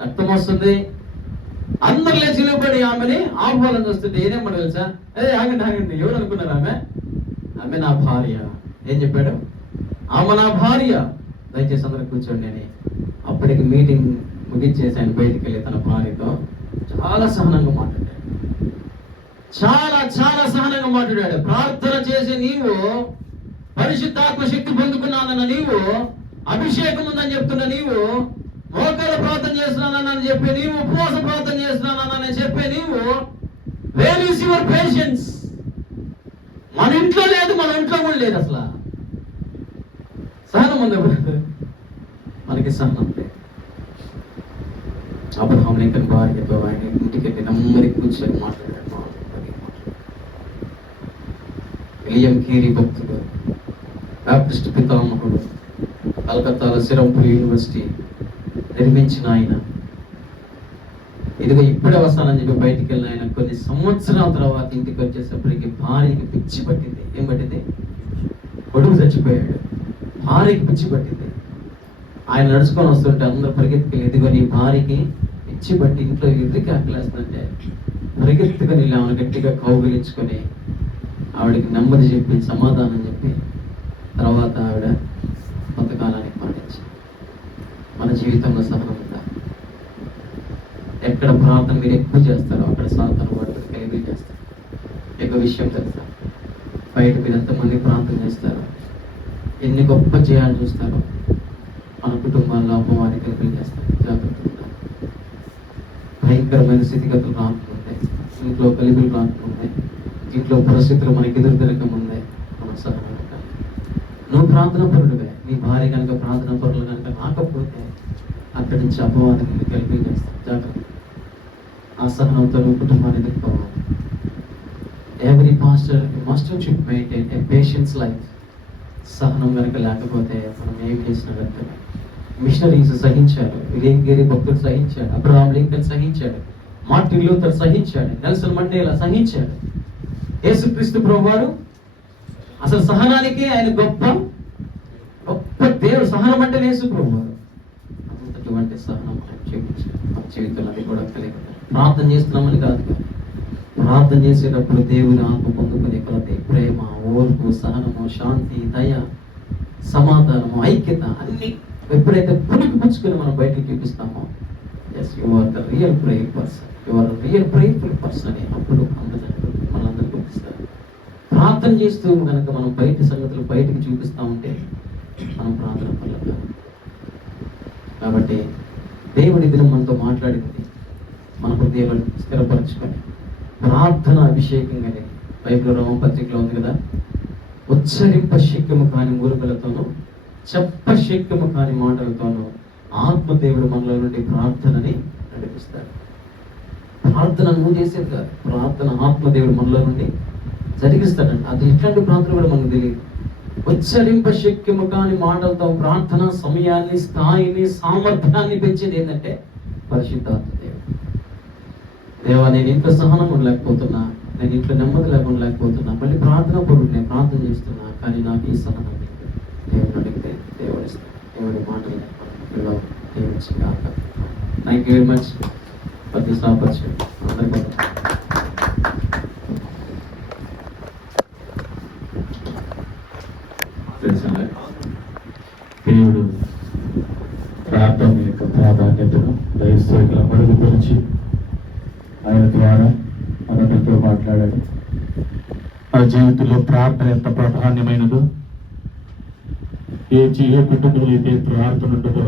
రక్తం వస్తుంది. అందరు లేచి నిలబడి ఆమెని ఆహ్వానం వస్తుంది. ఏనేమన్నా తెలుసా? అదే ఆగండి, ఎవరు అనుకున్నారు? ఆమె నా భార్య. ఏం చెప్పాడు? ఆమె నా భార్య, దయచేసి అందరూ కూర్చోండి అని. అప్పటికి మీటింగ్ ముగించేసి ఆయన బయటికి వెళ్ళి తన భార్యతో చాలా సహనంగా మాట్లాడాడు. చాలా సహనంగా మాట్లాడాడు. ప్రార్థన చేసి నీవు పరిశుద్ధాత్మ శక్తి పొందుకున్నానన్న నీవు, అభిషేకం ఉందని చెప్తున్న నీవు, మోకాల ప్రార్థన చేస్తున్నానని చెప్పి నీవు, ఉపవాస ప్రార్థన చేస్తున్నానని చెప్పి నీవు, వేర్ ఈస్ యువర్ పేషెన్స్? మన ఇంట్లో లేదు, మన ఇంట్లో కూడా లేదు. అసలు సహనం ఉంది మనకి, సహనం లేదు. అబ్రహాం లింకన్ భార్యతో ఆయన ఇంటికి వెళ్ళి నెమ్మది కూర్చొని మాట్లాడాడు. విలియం కేరీ భక్తుడు, బాప్టిస్ట్ పితామహుడు, కలకత్తాలో సిరంపూర్ యూనివర్సిటీ నిర్మించిన ఆయన, ఇదిగో ఇప్పుడే వస్తానని చెప్పి బయటికి వెళ్ళిన ఆయన కొన్ని సంవత్సరాల తర్వాత ఇంటికి వచ్చేసప్పటికి భార్యకి పిచ్చి పట్టింది. ఏం పట్టింది? కొడుకు చచ్చిపోయాడు, భార్యకి పిచ్చి పట్టింది. ఆయన నడుచుకొని వస్తుంటే అందరూ పరిగెత్తుకెళ్ళి, ఇదిగో నీ భార్యకి పిచ్చి పట్టి ఇంట్లో ఎదురుకి ఆకలేస్తుందంటే పరిగెత్తుకొని వెళ్ళి ఆమెను గట్టిగా కౌగిలించుకొని ఆవిడకి నెమ్మది చెప్పి సమాధానం చెప్పి తర్వాత ఆవిడ కొంతకాలానికి మరణించింది. మన జీవితంలో సహనం ఉందా? ఎక్కడ ప్రార్థన మీరు ఎక్కువ చేస్తారో అక్కడ సాతాను వాడు కలిగి చేస్తారు. ఎక్కువ విషయం తెలుసా, బయట మీరు ఎంతమంది ప్రార్థన చేస్తారో, ఎన్ని గొప్ప చేయాలని చూస్తారో, మన కుటుంబాల్లో అమ్మవారిని కలిపి చేస్తారు. జాగ్రత్తగా భయంకరమైన స్థితిగతులు రాకముందే, ఇంట్లో కలిపులు రాకముందే, ఇంట్లో పరిస్థితులు మనకి ఎదురు తిరగకముందే మనం సహనం కాదు. నువ్వు ప్రార్థన పరుడువే, నీ భార్య కనుక ప్రార్థన పరులు కనుక రాకపోతే అక్కడి నుంచి అపవాదం నిన్ను కలిపి చేస్తాను. జాగ్రత్త. ఆ సహనంతో నువ్వు కుటుంబాన్ని ఎదుర్కోవాలి. Every pastor must should maintain a patience life. సహనం కనుక లేకపోతే మనం ఏం చేసినా వ్యర్థమే. మిషనరీస్ సహించారు, విలియం గేరీ భక్తుడు సహించాడు, అబ్రహాం లింకన్ సహించాడు, మార్టిన్ లూథర్ సహించాడు, నెల్సన్ మండేలా సహించాడు. యేసుక్రీస్తు ప్రభువారు అసలు సహనానికి ఆయన గొప్ప గొప్ప దేవుడు. సహనం అంటే యేసు ప్రభువారు. అంతటువంటి సహనం ఆయన చూపించాడు. మా జీవితంలో అది కూడా కలిగి ప్రార్థన చేస్తున్నామని కాదు, ప్రార్థన చేసేటప్పుడు దేవుని ఆత్మ పొందుకునే కొలతే ప్రేమ, ఓర్పు, సహనము, శాంతి, దయ, సమాధానము, ఐక్యత అన్ని ఎప్పుడైతే పులికి పుచ్చుకొని మనం బయటకు చూపిస్తామో, yes you are the real prayer person, you are real prayerful person అని అప్పుడు మనందరూ గుర్తిస్తారు. ప్రార్థన చేస్తూ కనుక మనం బయట సంగతులు బయటకు చూపిస్తూ ఉంటే మనం ప్రార్థన పడలేదు. కాబట్టి దేవుడి దినం మనతో మాట్లాడింది, మన హృదయాలను స్థిరపరచుకొని ప్రార్థన అభిషేకంగానే బైబిల్ రోమపత్రికలో ఉంది కదా, ఉచ్చరింప శక్యము కాని మూలుకలతోనూ చెప్పశక్యము కాని మాటలతోనూ ఆత్మదేవుడు మనలో నుండి ప్రార్థనని నడిపిస్తాడు. ప్రార్థన నువ్వు చేసేది కాదు, ప్రార్థన ఆత్మదేవుడు మనలో నుండి జరిగిస్తాడంట. అది ఎట్లాంటి ప్రార్థన కూడా మనకు తెలియదు. ఉచ్చరింప శక్యము కాని మాటలతో ప్రార్థన సమయాన్ని, స్థాయిని, సామర్థ్యాన్ని పెంచేది ఏంటంటే పరిశుద్ధాత్మ దేవుడు. దేవా, నేను ఇంట్లో సహనం ఉండలేకపోతున్నా, నేను ఇంట్లో నెమ్మది లేకుండా లేకపోతున్నా, మళ్ళీ ప్రార్థన పరుడు నేను ప్రార్థన చేస్తున్నా, కానీ నాకు ఈ సహనం దేవుడు అడిగితే దేవుడు ఇస్తాడు. దేవుడి మాటలు thank you very much for this opportunity. అందరికీ దేవుడు ప్రార్థన యొక్క ప్రాధాన్యతను దయచేసి మరుగుపరిచి ఆయన ద్వారా మనతో మాట్లాడాడు. ఆ జీవితంలో ప్రార్థన ఎంత ప్రాధాన్యమైనదో, ఏ కుటుంబంలో అయితే ప్రార్థన ఉంటుందో